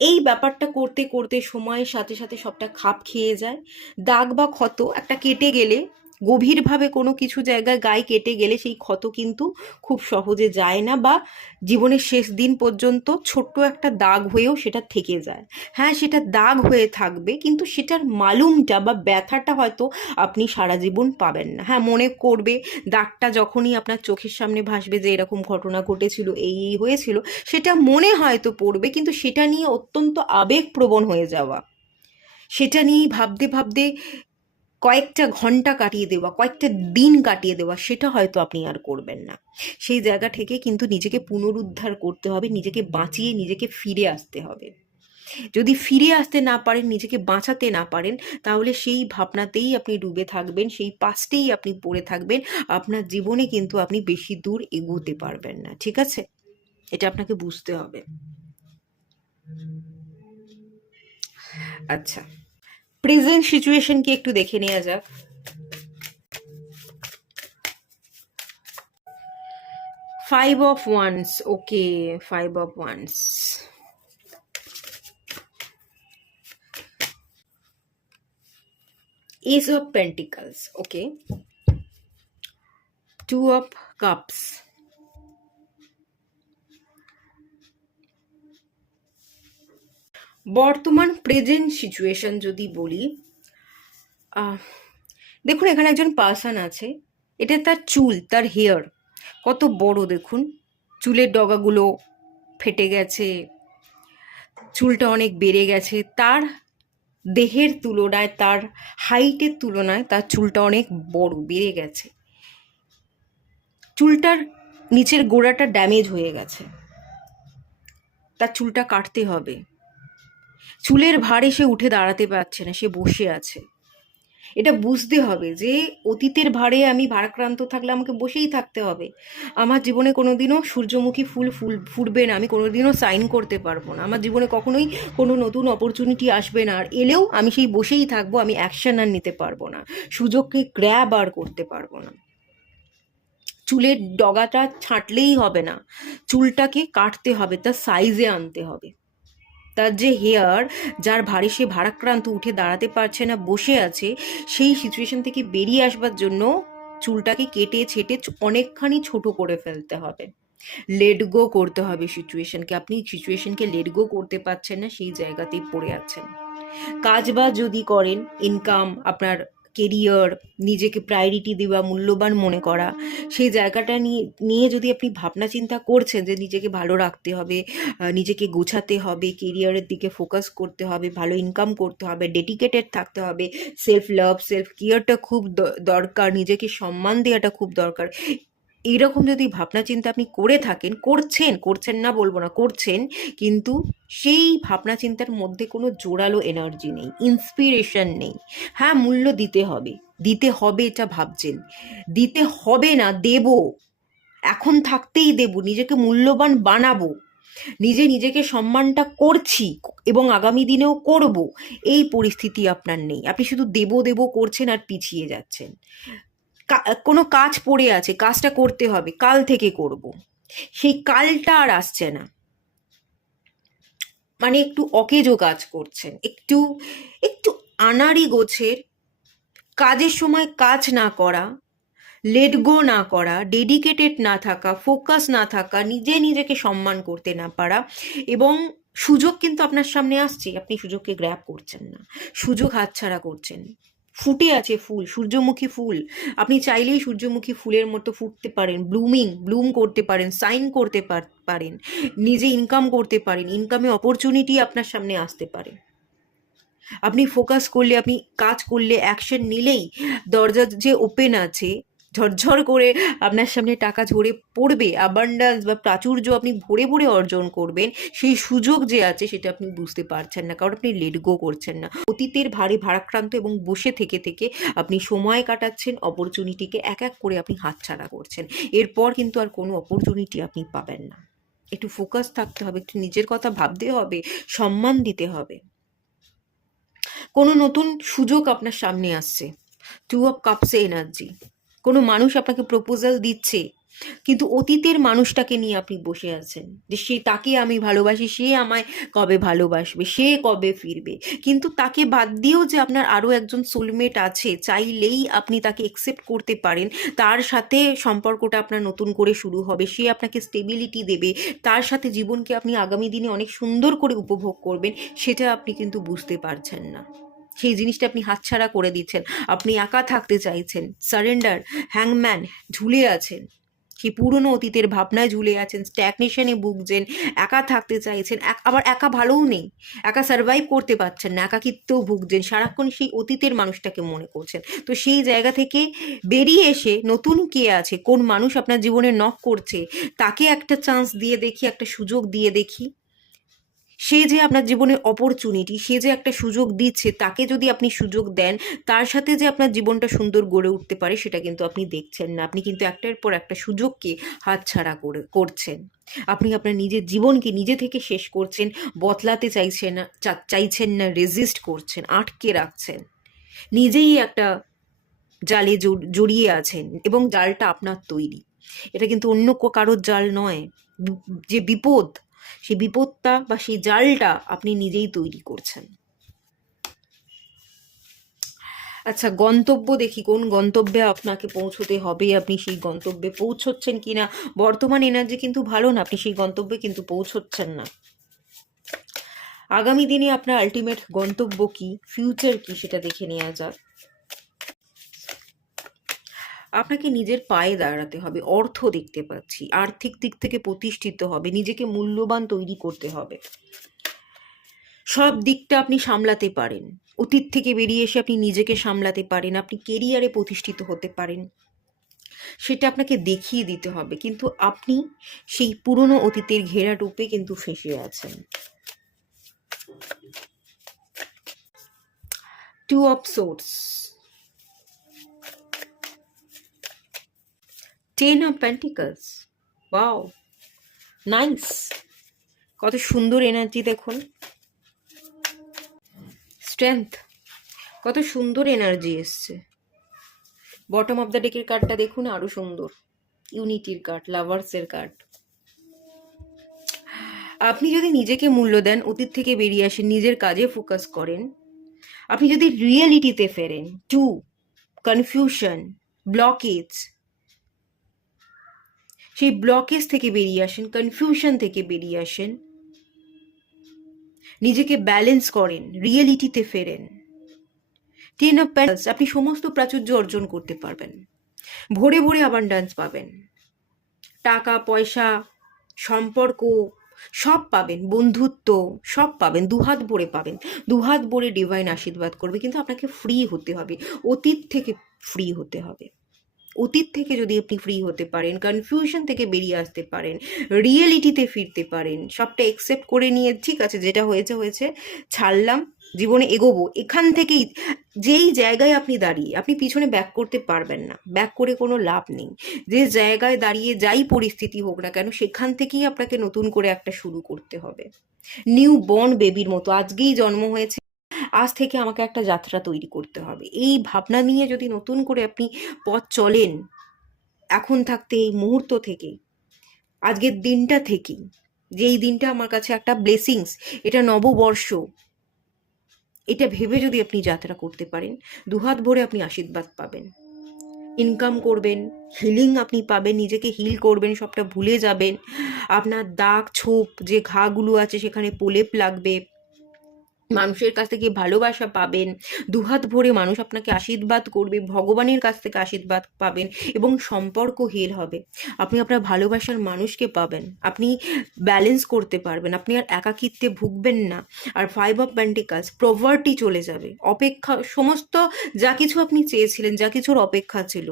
এই ব্যাপারটা করতে করতে সময়ের সাথে সাথে সবটা খাপ খেয়ে যায়। দাগ বা ক্ষত একটা কেটে গেলে, গভীরভাবে কোনো কিছু জায়গায় গায়ে কেটে গেলে সেই ক্ষত কিন্তু খুব সহজে যায় না, বা জীবনের শেষ দিন পর্যন্ত ছোট্ট একটা দাগ হয়েও সেটা থেকে যায়। হ্যাঁ, সেটা দাগ হয়ে থাকবে, কিন্তু সেটার মালুমটা বা ব্যথাটা হয়তো আপনি সারা জীবন পাবেন না। হ্যাঁ, মনে করবে, দাগটা যখনই আপনার চোখের সামনে ভাসবে যে এরকম ঘটনা ঘটেছিল, এই হয়েছিল, সেটা মনে হয়তো পড়বে, কিন্তু সেটা নিয়ে অত্যন্ত আবেগপ্রবণ হয়ে যাওয়া, সেটা নিয়েই ভাবতে ভাবতে কয়েকটা ঘন্টা কাটিয়ে দেওয়া, কয়েকটা দিন কাটিয়ে দেওয়া, সেটা হয়তো আপনি আর করবেন না। সেই জায়গা থেকে কিন্তু নিজেকে পুনরুদ্ধার করতে হবে, নিজেকে বাঁচিয়ে নিজেকে ফিরে আসতে হবে। যদি ফিরে আসতে না পারেন, নিজেকে বাঁচাতে না পারেন, তাহলে সেই ভাবনাতেই আপনি ডুবে থাকবেন, সেই পাস্টেই আপনি পড়ে থাকবেন। আপনার জীবনে কিন্তু আপনি বেশি দূর এগোতে পারবেন না। ঠিক আছে, এটা আপনাকে বুঝতে হবে। আচ্ছা, প্রেজেন্ট সিচুয়েশনকে একটু দেখে নেওয়া যাক। Five of wands, okay, five of wands, ace of pentacles, okay, two of cups, বর্তমান প্রেজেন্ট সিচুয়েশন যদি বলি, দেখুন এখানে একজন পার্সন আছে, এটা তার চুল, তার হেয়ার কত বড় দেখুন, চুলের ডগাগুলো ফেটে গেছে, চুলটা অনেক বেড়ে গেছে, তার দেহের তুলনায়, তার হাইটের তুলনায় তার চুলটা অনেক বড় বেড়ে গেছে, চুলটার নিচের গোড়াটা ড্যামেজ হয়ে গেছে, তার চুলটা কাটতে হবে, চুলের ভারে সে উঠে দাঁড়াতে পারছে না, সে বসে আছে। এটা বুঝতে হবে যে অতীতের ভারে আমি ভারাক্রান্ত থাকলে আমাকে বসেই থাকতে হবে। আমার জীবনে কোনোদিনও সূর্যমুখী ফুল ফুটবে না, আমি কোনোদিনও সাইন করতে পারবো না, আমার জীবনে কখনোই কোনো নতুন অপরচুনিটি আসবে না, আর এলেও আমি সেই বসেই থাকবো, আমি অ্যাকশন আর নিতে পারবো না, সুযোগকে গ্র্যাব আর করতে পারবো না। চুলের ডগাটা ছাঁটলেই হবে না, চুলটাকে কাটতে হবে, তার সাইজে আনতে হবে। তার যে হেয়ার, যার ভারে সে ভারাক্রান্ত, উঠে দাঁড়াতে পারছে না, বসে আছে, সেই সিচুয়েশন থেকে বেরিয়ে আসবার জন্য চুলটাকে কেটে ছেটে অনেকখানি ছোট করে ফেলতে হবে, লেট গো করতে হবে সিচুয়েশনকে। আপনি সিচুয়েশনকে লেট গো করতে পারছেন না, সেই জায়গাতেই পড়ে আছেন। কাজ বাজ যদি করেন, ইনকাম, আপনার কেরিয়ার, নিজেকে প্রায়োরিটি দেওয়া, মূল্যবান মনে করা, সেই জায়গাটা নিয়ে নিয়ে যদি আপনি ভাবনা চিন্তা করছেন যে নিজেকে ভালো রাখতে হবে, নিজেকে গোছাতে হবে, কেরিয়ারের দিকে ফোকাস করতে হবে, ভালো ইনকাম করতে হবে, ডেডিকেটেড থাকতে হবে, সেলফ লাভ, সেলফ কেয়ারটা খুব দরকার, নিজেকে সম্মান দেওয়াটা খুব দরকার, এইরকম যদি ভাবনা চিন্তা আপনি করে থাকেন, করছেন না বলবো না, করছেন, কিন্তু সেই ভাবনা চিন্তার মধ্যে কোনো জোরালো এনার্জি নেই, ইন্সপিরেশন নেই। হ্যাঁ, মূল্য দিতে হবে এটা ভাবছেন, দিতে হবে না, দেব, এখন থাকতেই দেব, নিজেকে মূল্যবান বানাবো, নিজেকে সম্মানটা করছি এবং আগামী দিনেও করব, এই পরিস্থিতি আপনার নেই। আপনি শুধু দেব করছেন আর পিছিয়ে যাচ্ছেন। কোনো কাজ পড়ে আছে, কাজটা করতে হবে, কাল থেকে করব, সেই কালটা আর আসছে না। মানে একটু অকেজো কাজ করছেন, একটু একটু আনাড়ি গোছের, কাজের সময় কাজ না করা, লেট গো না করা, ডেডিকেটেড না থাকা, ফোকাস না থাকা, নিজেকে সম্মান করতে না পারা, এবং সুযোগ কিন্তু আপনার সামনে আসছে, আপনি সুযোগকে গ্র্যাব করছেন না, সুযোগ হাতছাড়া করছেন। ফুটে আছে ফুল, সূর্যমুখী ফুল, আপনি চাইলেই সূর্যমুখী ফুলের মতো ফুটতে পারেন, ব্লুম করতে পারেন, সাইন করতে পারেন, নিজে ইনকাম করতে পারেন, ইনকামে অপরচুনিটি আপনার সামনে আসতে পারে। আপনি ফোকাস করলে, আপনি কাজ করলে, অ্যাকশন নিলেই দরজা যে ওপেন আছে, ঝরঝর করে আপনার সামনে টাকা ঝরে পড়বে, অ্যাবান্ডান্স বা প্রাচুর্য আপনি ভরে ভরে অর্জন করবেন, সেই সুযোগ যে আছে সেটা আপনি বুঝতে পারছেন না, কারণ আপনি লেট গো করছেন না। অতীতের ভারে ভারাক্রান্ত এবং বসে থেকে থেকে আপনি সময় কাটাচ্ছেন, অপরচুনিটিকে এক এক করে আপনি হাতছাড়া করছেন। এরপর কিন্তু আর কোনো অপরচুনিটি আপনি পাবেন না। একটু ফোকাস থাকতে হবে, একটু নিজের কথা ভাবতে হবে, সম্মান দিতে হবে। কোনো নতুন সুযোগ আপনার সামনে আসছে, 2 অফ কাপসে এনার্জি, কোনো মানুষ আপনাকে প্রপোজাল দিচ্ছে, কিন্তু অতীতের মানুষটাকে নিয়ে আপনি বসে আছেন যে সে, তাকে আমি ভালোবাসি, সে আমায় কবে ভালোবাসবে, সে কবে ফিরবে। কিন্তু তাকে বাদ দিয়েও যে আপনার আরও একজন সোলমেট আছে, চাইলেই আপনি তাকে একসেপ্ট করতে পারেন, তার সাথে সম্পর্কটা আপনার নতুন করে শুরু হবে, সে আপনাকে স্টেবিলিটি দেবে, তার সাথে জীবনকে আপনি আগামী দিনে অনেক সুন্দর করে উপভোগ করবেন, সেটা আপনি কিন্তু বুঝতে পারছেন না। সেই জিনিসটা আপনি হাতছাড়া করে দিচ্ছেন, আপনি একা থাকতে চাইছেন, সারেন্ডার, হ্যাংম্যান, ঝুলে আছেন, সেই পুরনো অতীতের ভাবনায় ঝুলে আছেন, স্ট্যাগনেশনে ভুগছেন, একা থাকতে চাইছেন, আবার একা ভালোও নেই, একা সার্ভাইভ করতে পারছেন না, একাকিত্বেও ভুগছেন, সারাক্ষণ সেই অতীতের মানুষটাকে মনে করছেন। তো সেই জায়গা থেকে বেরিয়ে এসে নতুন কে আছে, কোন মানুষ আপনার জীবনে নক করছে, তাকে একটা চান্স দিয়ে দেখি, একটা সুযোগ দিয়ে দেখি। সে যে আপনার জীবনের অপরচুনিটি, সে যে একটা সুযোগ দিচ্ছে, তাকে যদি আপনি সুযোগ দেন, তার সাথে যে আপনার জীবনটা সুন্দর গড়ে উঠতে পারে, সেটা কিন্তু আপনি দেখছেন না। আপনি কিন্তু একটার পর একটা সুযোগকে হাতছাড়া করছেন। আপনি আপনার নিজের জীবনকে নিজে থেকে শেষ করছেন, বদলাতে চাইছেন না, রেজিস্ট করছেন, আটকে রাখছেন, নিজেই একটা জালে জড়িয়ে আছেন, এবং জালটা আপনার তৈরি, এটা কিন্তু অন্য কারোর জাল নয়। যে বিপদ, সেই বিপদটা বা সেই জালটা আপনি নিজেই তৈরি করছেন। আচ্ছা, গন্তব্য দেখি, কোন গন্তব্যে আপনাকে পৌঁছতে হবে, আপনি সেই গন্তব্যে পৌঁছচ্ছেন কিনা। বর্তমান এনার্জি কিন্তু ভালো না, আপনি সেই গন্তব্যে কিন্তু পৌঁছচ্ছেন না। আগামী দিনে আপনার আলটিমেট গন্তব্য কি, ফিউচার কি, সেটা দেখে নেওয়া যাক। আপনাকে নিজের পায়ে দাঁড়াতে হবে, অর্থ দেখতে পাচ্ছি, আর্থিক দিক থেকে প্রতিষ্ঠিত হবে, নিজেকে মূল্যবান তৈরি করতে হবে, সব দিকটা আপনি সামলাতে পারেন, অতীত থেকে বেরিয়ে এসে আপনি নিজেকে সামলাতে পারেন, আপনি কেরিয়ারে প্রতিষ্ঠিত হতে পারেন, সেটা আপনাকে দেখিয়ে দিতে হবে। কিন্তু আপনি সেই পুরনো অতীতের ঘেরাটোপে কিন্তু ফেঁসে আছেন। 2 of swords, 10 of pentacles, wow, nice, কত সুন্দর এনার্জি দেখুন। স্ট্রেংথ, কত সুন্দর এনার্জি এসছে। বটম অফ দ্য ডেকের কার্ডটা দেখুন, আরো সুন্দর, ইউনিটির কার্ড, লাভার্সের কার্ড। আপনি যদি নিজেকে মূল্য দেন, অতীত থেকে বেরিয়ে আসেন, নিজের কাজে ফোকাস করেন, আপনি যদি রিয়েলিটিতে ফেরেন, টু কনফিউশন, ব্লকেজ, সেই ব্লকেজ থেকে বেরিয়ে আসেন, কনফিউশন থেকে বেরিয়ে আসেন, নিজেকে ব্যালেন্স করেন, রিয়েলিটিতে ফেরেন, 10 অফ পেন্টাকলস, আপনি সমস্ত প্রাচুর্য অর্জন করতে পারবেন, ভরে ভরে অ্যাবান্ড্যান্স পাবেন, টাকা পয়সা, সম্পর্ক সব পাবেন, বন্ধুত্ব সব পাবেন, দুহাত ভরে পাবেন, দুহাত ভরে ডিভাইন আশীর্বাদ করবে। কিন্তু আপনাকে ফ্রি হতে হবে, অতীত থেকে ফ্রি হতে হবে। অতীত থেকে যদি আপনি ফ্রি হতে পারেন, কনফিউশন থেকে বেরিয়ে আসতে পারেন, রিয়েলিটিতে ফিরতে পারেন, সবটা একসেপ্ট করে নিয়ে ঠিক আছে যেটা হয়েছে হয়েছে, ছাড়লাম, জীবনে এগোবো, এখান থেকেই, যেই জায়গায় আপনি দাঁড়িয়ে, আপনি পিছনে ব্যাক করতে পারবেন না, ব্যাক করে কোনো লাভ নেই। যে জায়গায় দাঁড়িয়ে যাই পরিস্থিতি হোক না কেন, সেখান থেকেই আপনাকে নতুন করে একটা শুরু করতে হবে, নিউ বর্ন বেবির মতো। আজকেই জন্ম হয়েছে, আজ থেকে আমাকে একটা যাত্রা তৈরি করতে হবে, এই ভাবনা নিয়ে যদি নতুন করে আপনি পথ চলেন, এখন থাকতে, এই মুহূর্ত থেকে, আজকের দিনটা থেকেই, যে এই দিনটা আমার কাছে একটা ব্লেসিংস, এটা নববর্ষ, এটা ভেবে যদি আপনি যাত্রা করতে পারেন, দুহাত ভরে আপনি আশীর্বাদ পাবেন, ইনকাম করবেন, হিলিং আপনি পাবেন, নিজেকে হিল করবেন, সবটা ভুলে যাবেন, আপনার দাগ ছোপ যে ঘাগুলো আছে সেখানে প্রলেপ লাগবে, মানুষের কাছ থেকে ভালোবাসা পাবেন, দুহাত ভরে মানুষ আপনাকে আশীর্বাদ করবে, ভগবানের কাছ থেকে আশীর্বাদ পাবেন, এবং সম্পর্ক হিল হবে, আপনি আপনার ভালোবাসার মানুষকে পাবেন, আপনি ব্যালেন্স করতে পারবেন, আপনি আর একাকিত্বে ভুগবেন না। আর 5 অফ পেন্টিকলস, প্রভার্টি চলে যাবে, অপেক্ষা, সমস্ত যা কিছু আপনি চেয়েছিলেন, যা কিছুর অপেক্ষা ছিল,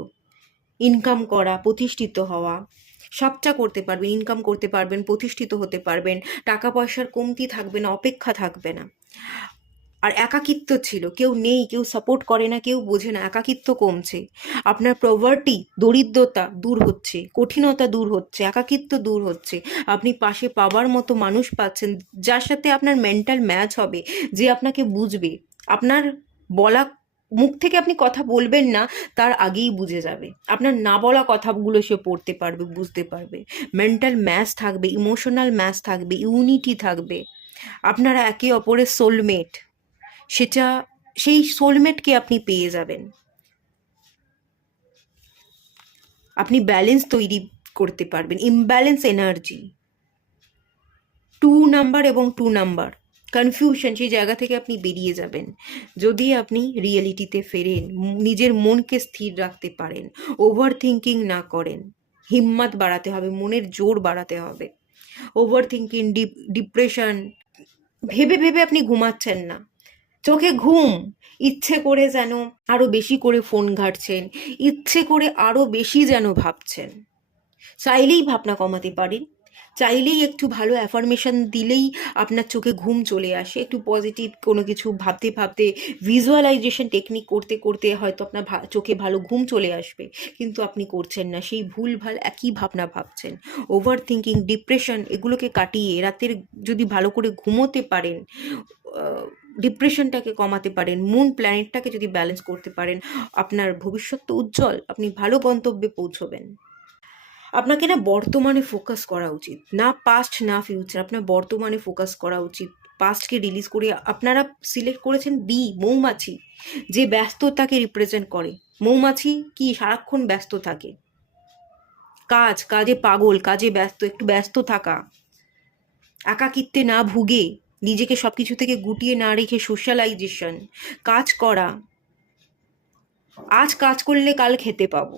ইনকাম করা, প্রতিষ্ঠিত হওয়া, সবটা করতে পারবেন, ইনকাম করতে পারবেন, প্রতিষ্ঠিত হতে পারবেন, টাকা পয়সার কমতি থাকবে না, অপেক্ষা থাকবে না। আর একাকিত্ব ছিল, কেউ নেই, কেউ সাপোর্ট করে না, কেউ বোঝে না, একাকিত্ব কমছে, আপনার প্রভার্টি, দরিদ্রতা দূর হচ্ছে, কঠিনতা দূর হচ্ছে, একাকিত্ব দূর হচ্ছে, আপনি পাশে পাওয়ার মতো মানুষ পাচ্ছেন, যার সাথে আপনার মেন্টাল ম্যাচ হবে, যে আপনাকে বুঝবে, আপনার বলা, মুখ থেকে আপনি কথা বলবেন না, তার আগেই বুঝে যাবে, আপনার না বলা কথাগুলো সে পড়তে পারবে, বুঝতে পারবে, মেন্টাল ম্যাচ থাকবে, ইমোশনাল ম্যাচ থাকবে, ইউনিটি থাকবে, আপনারা একে অপরের সোলমেট, সেটা, সেই সোলমেটকে আপনি পেয়ে যাবেন, আপনি ব্যালেন্স তৈরি করতে পারবেন, ইমব্যালেন্স এনার্জি, 2 নাম্বার এবং 2 নাম্বার, কনফিউশন, সেই জায়গা থেকে আপনি বেরিয়ে যাবেন, যদি আপনি রিয়েলিটিতে ফেরেন, নিজের মনকে স্থির রাখতে পারেন, ওভার থিঙ্কিং না করেন, হিম্মত বাড়াতে হবে, মনের জোর বাড়াতে হবে, ওভার থিঙ্কিং, ডিপ্রেশন, ভেবে ভেবে আপনি ঘুমাচ্ছেন না, চোখে ঘুম, ইচ্ছে করে যেন আরো বেশি করে ফোন ঘাঁটছেন, ইচ্ছে করে আরো বেশি যেন ভাবছেন, চাইলেই ভাবনা কমাতে পারেন, চাইলেই একটু ভালো অ্যাফার্মেশন দিলেই আপনার চোখে ঘুম চলে আসে, একটু পজিটিভ কোনো কিছু ভাবতে ভাবতে, ভিজুয়ালাইজেশন টেকনিক করতে করতে হয়তো আপনার চোখে ভালো ঘুম চলে আসবে, কিন্তু আপনি করছেন না, সেই ভুলভাল একই ভাবনা ভাবছেন, ওভার থিঙ্কিং, ডিপ্রেশন, এগুলোকে কাটিয়ে রাতের যদি ভালো করে ঘুমোতে পারেন, ডিপ্রেশনটাকে কমাতে পারেন, মুন প্ল্যানেটটাকে যদি ব্যালেন্স করতে পারেন, আপনার ভবিষ্যৎ তো উজ্জ্বল, আপনি ভালো গন্তব্যে পৌঁছবেন। আপনাকে না বর্তমানে ফোকাস করা উচিত, না পাস্ট না ফিউচার, আপনার বর্তমানে ফোকাস করা উচিত, পাস্টকে রিলিজ করে। আপনারা সিলেক্ট করেছেন বি, মৌমাছি, যে ব্যস্ততাকে রিপ্রেজেন্ট করে, মৌমাছি কি সারাক্ষণ ব্যস্ত থাকে, কাজে পাগল, কাজে ব্যস্ত, একটু ব্যস্ত থাকা, একাকিত্বে না ভুগে, নিজেকে সব কিছু থেকে গুটিয়ে না রেখে সোশ্যালাইজেশন, কাজ করা, আজ কাজ করলে কাল খেতে পাবো,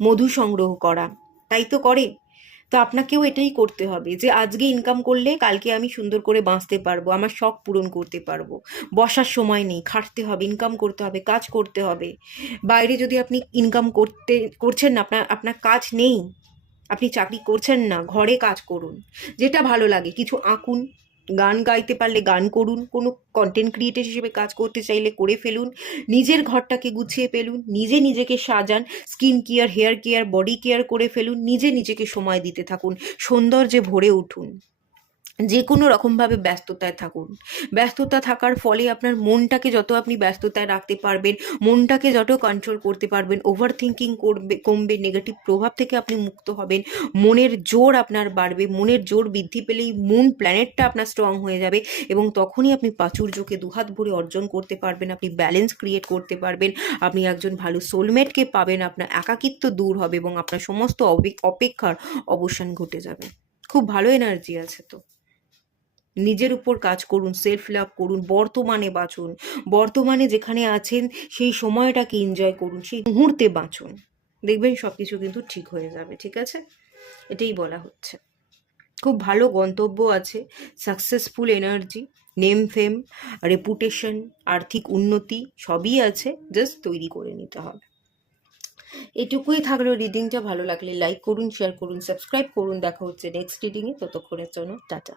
মধু সংগ্রহ করা, তাই তো করে, তো আপনাকেও এটাই করতে হবে, যে আজকে ইনকাম করলে কালকে আমি সুন্দর করে বাঁচতে পারবো, আমার শখ পূরণ করতে পারবো, বসার সময় নেই, খাটতে হবে, ইনকাম করতে হবে, কাজ করতে হবে, বাইরে যদি আপনি ইনকাম করছেন না, আপনার কাজ নেই, আপনি চাকরি করছেন না, ঘরে কাজ করুন, যেটা ভালো লাগে, কিছু আঁকুন, গান গাইতে পারলে গান করুন, কোনো কন্টেন্ট ক্রিয়েটর হিসেবে কাজ করতে চাইলে করে ফেলুন, নিজের ঘরটাকে গুছিয়ে ফেলুন, নিজে নিজেকে সাজান, skin care, hair care, body care করে ফেলুন, নিজে নিজেকে সময় দিতে থাকুন, সৌন্দর্যে ভরে উঠুন, যে কোনো রকমভাবে ব্যস্ততায় থাকুন। ব্যস্ততা থাকার ফলে আপনার মনটাকে যত আপনি ব্যস্ততায় রাখতে পারবেন, মনটাকে যত কন্ট্রোল করতে পারবেন, ওভার থিঙ্কিং কমবে, নেগেটিভ প্রভাব থেকে আপনি মুক্ত হবেন, মনের জোর আপনার বাড়বে, মনের জোর বৃদ্ধি পেলেই মুন প্ল্যানেটটা আপনার স্ট্রং হয়ে যাবে এবং তখনই আপনি প্রাচুর্যকে দুহাত ভরে অর্জন করতে পারবেন, আপনি ব্যালেন্স ক্রিয়েট করতে পারবেন, আপনি একজন ভালো সোলমেটকে পাবেন, আপনার একাকিত্ব দূর হবে এবং আপনার সমস্ত অপেক্ষার অবসান ঘটে যাবে। খুব ভালো এনার্জি আছে তো। নিজের উপর কাজ করুন, সেলফ লাভ করুন, বর্তমানে বাঁচুন, বর্তমানে যেখানে আছেন সেই সময়টাকে এনজয় করুন, সেই মুহূর্তে বাঁচুন, দেখবেন সব কিছু কিন্তু ঠিক হয়ে যাবে। ঠিক আছে, এটাই বলা হচ্ছে। খুব ভালো গন্তব্য আছে, সাকসেসফুল এনার্জি, নেম ফেম, রেপুটেশন, আর্থিক উন্নতি সবই আছে, জাস্ট তৈরি করে নিতে হবে। এটুকুই থাকলো রিডিংটা। ভালো লাগলে লাইক করুন, শেয়ার করুন, সাবস্ক্রাইব করুন। দেখা হচ্ছে নেক্সট রিডিংয়ে, ততক্ষণের জন্য টাটা।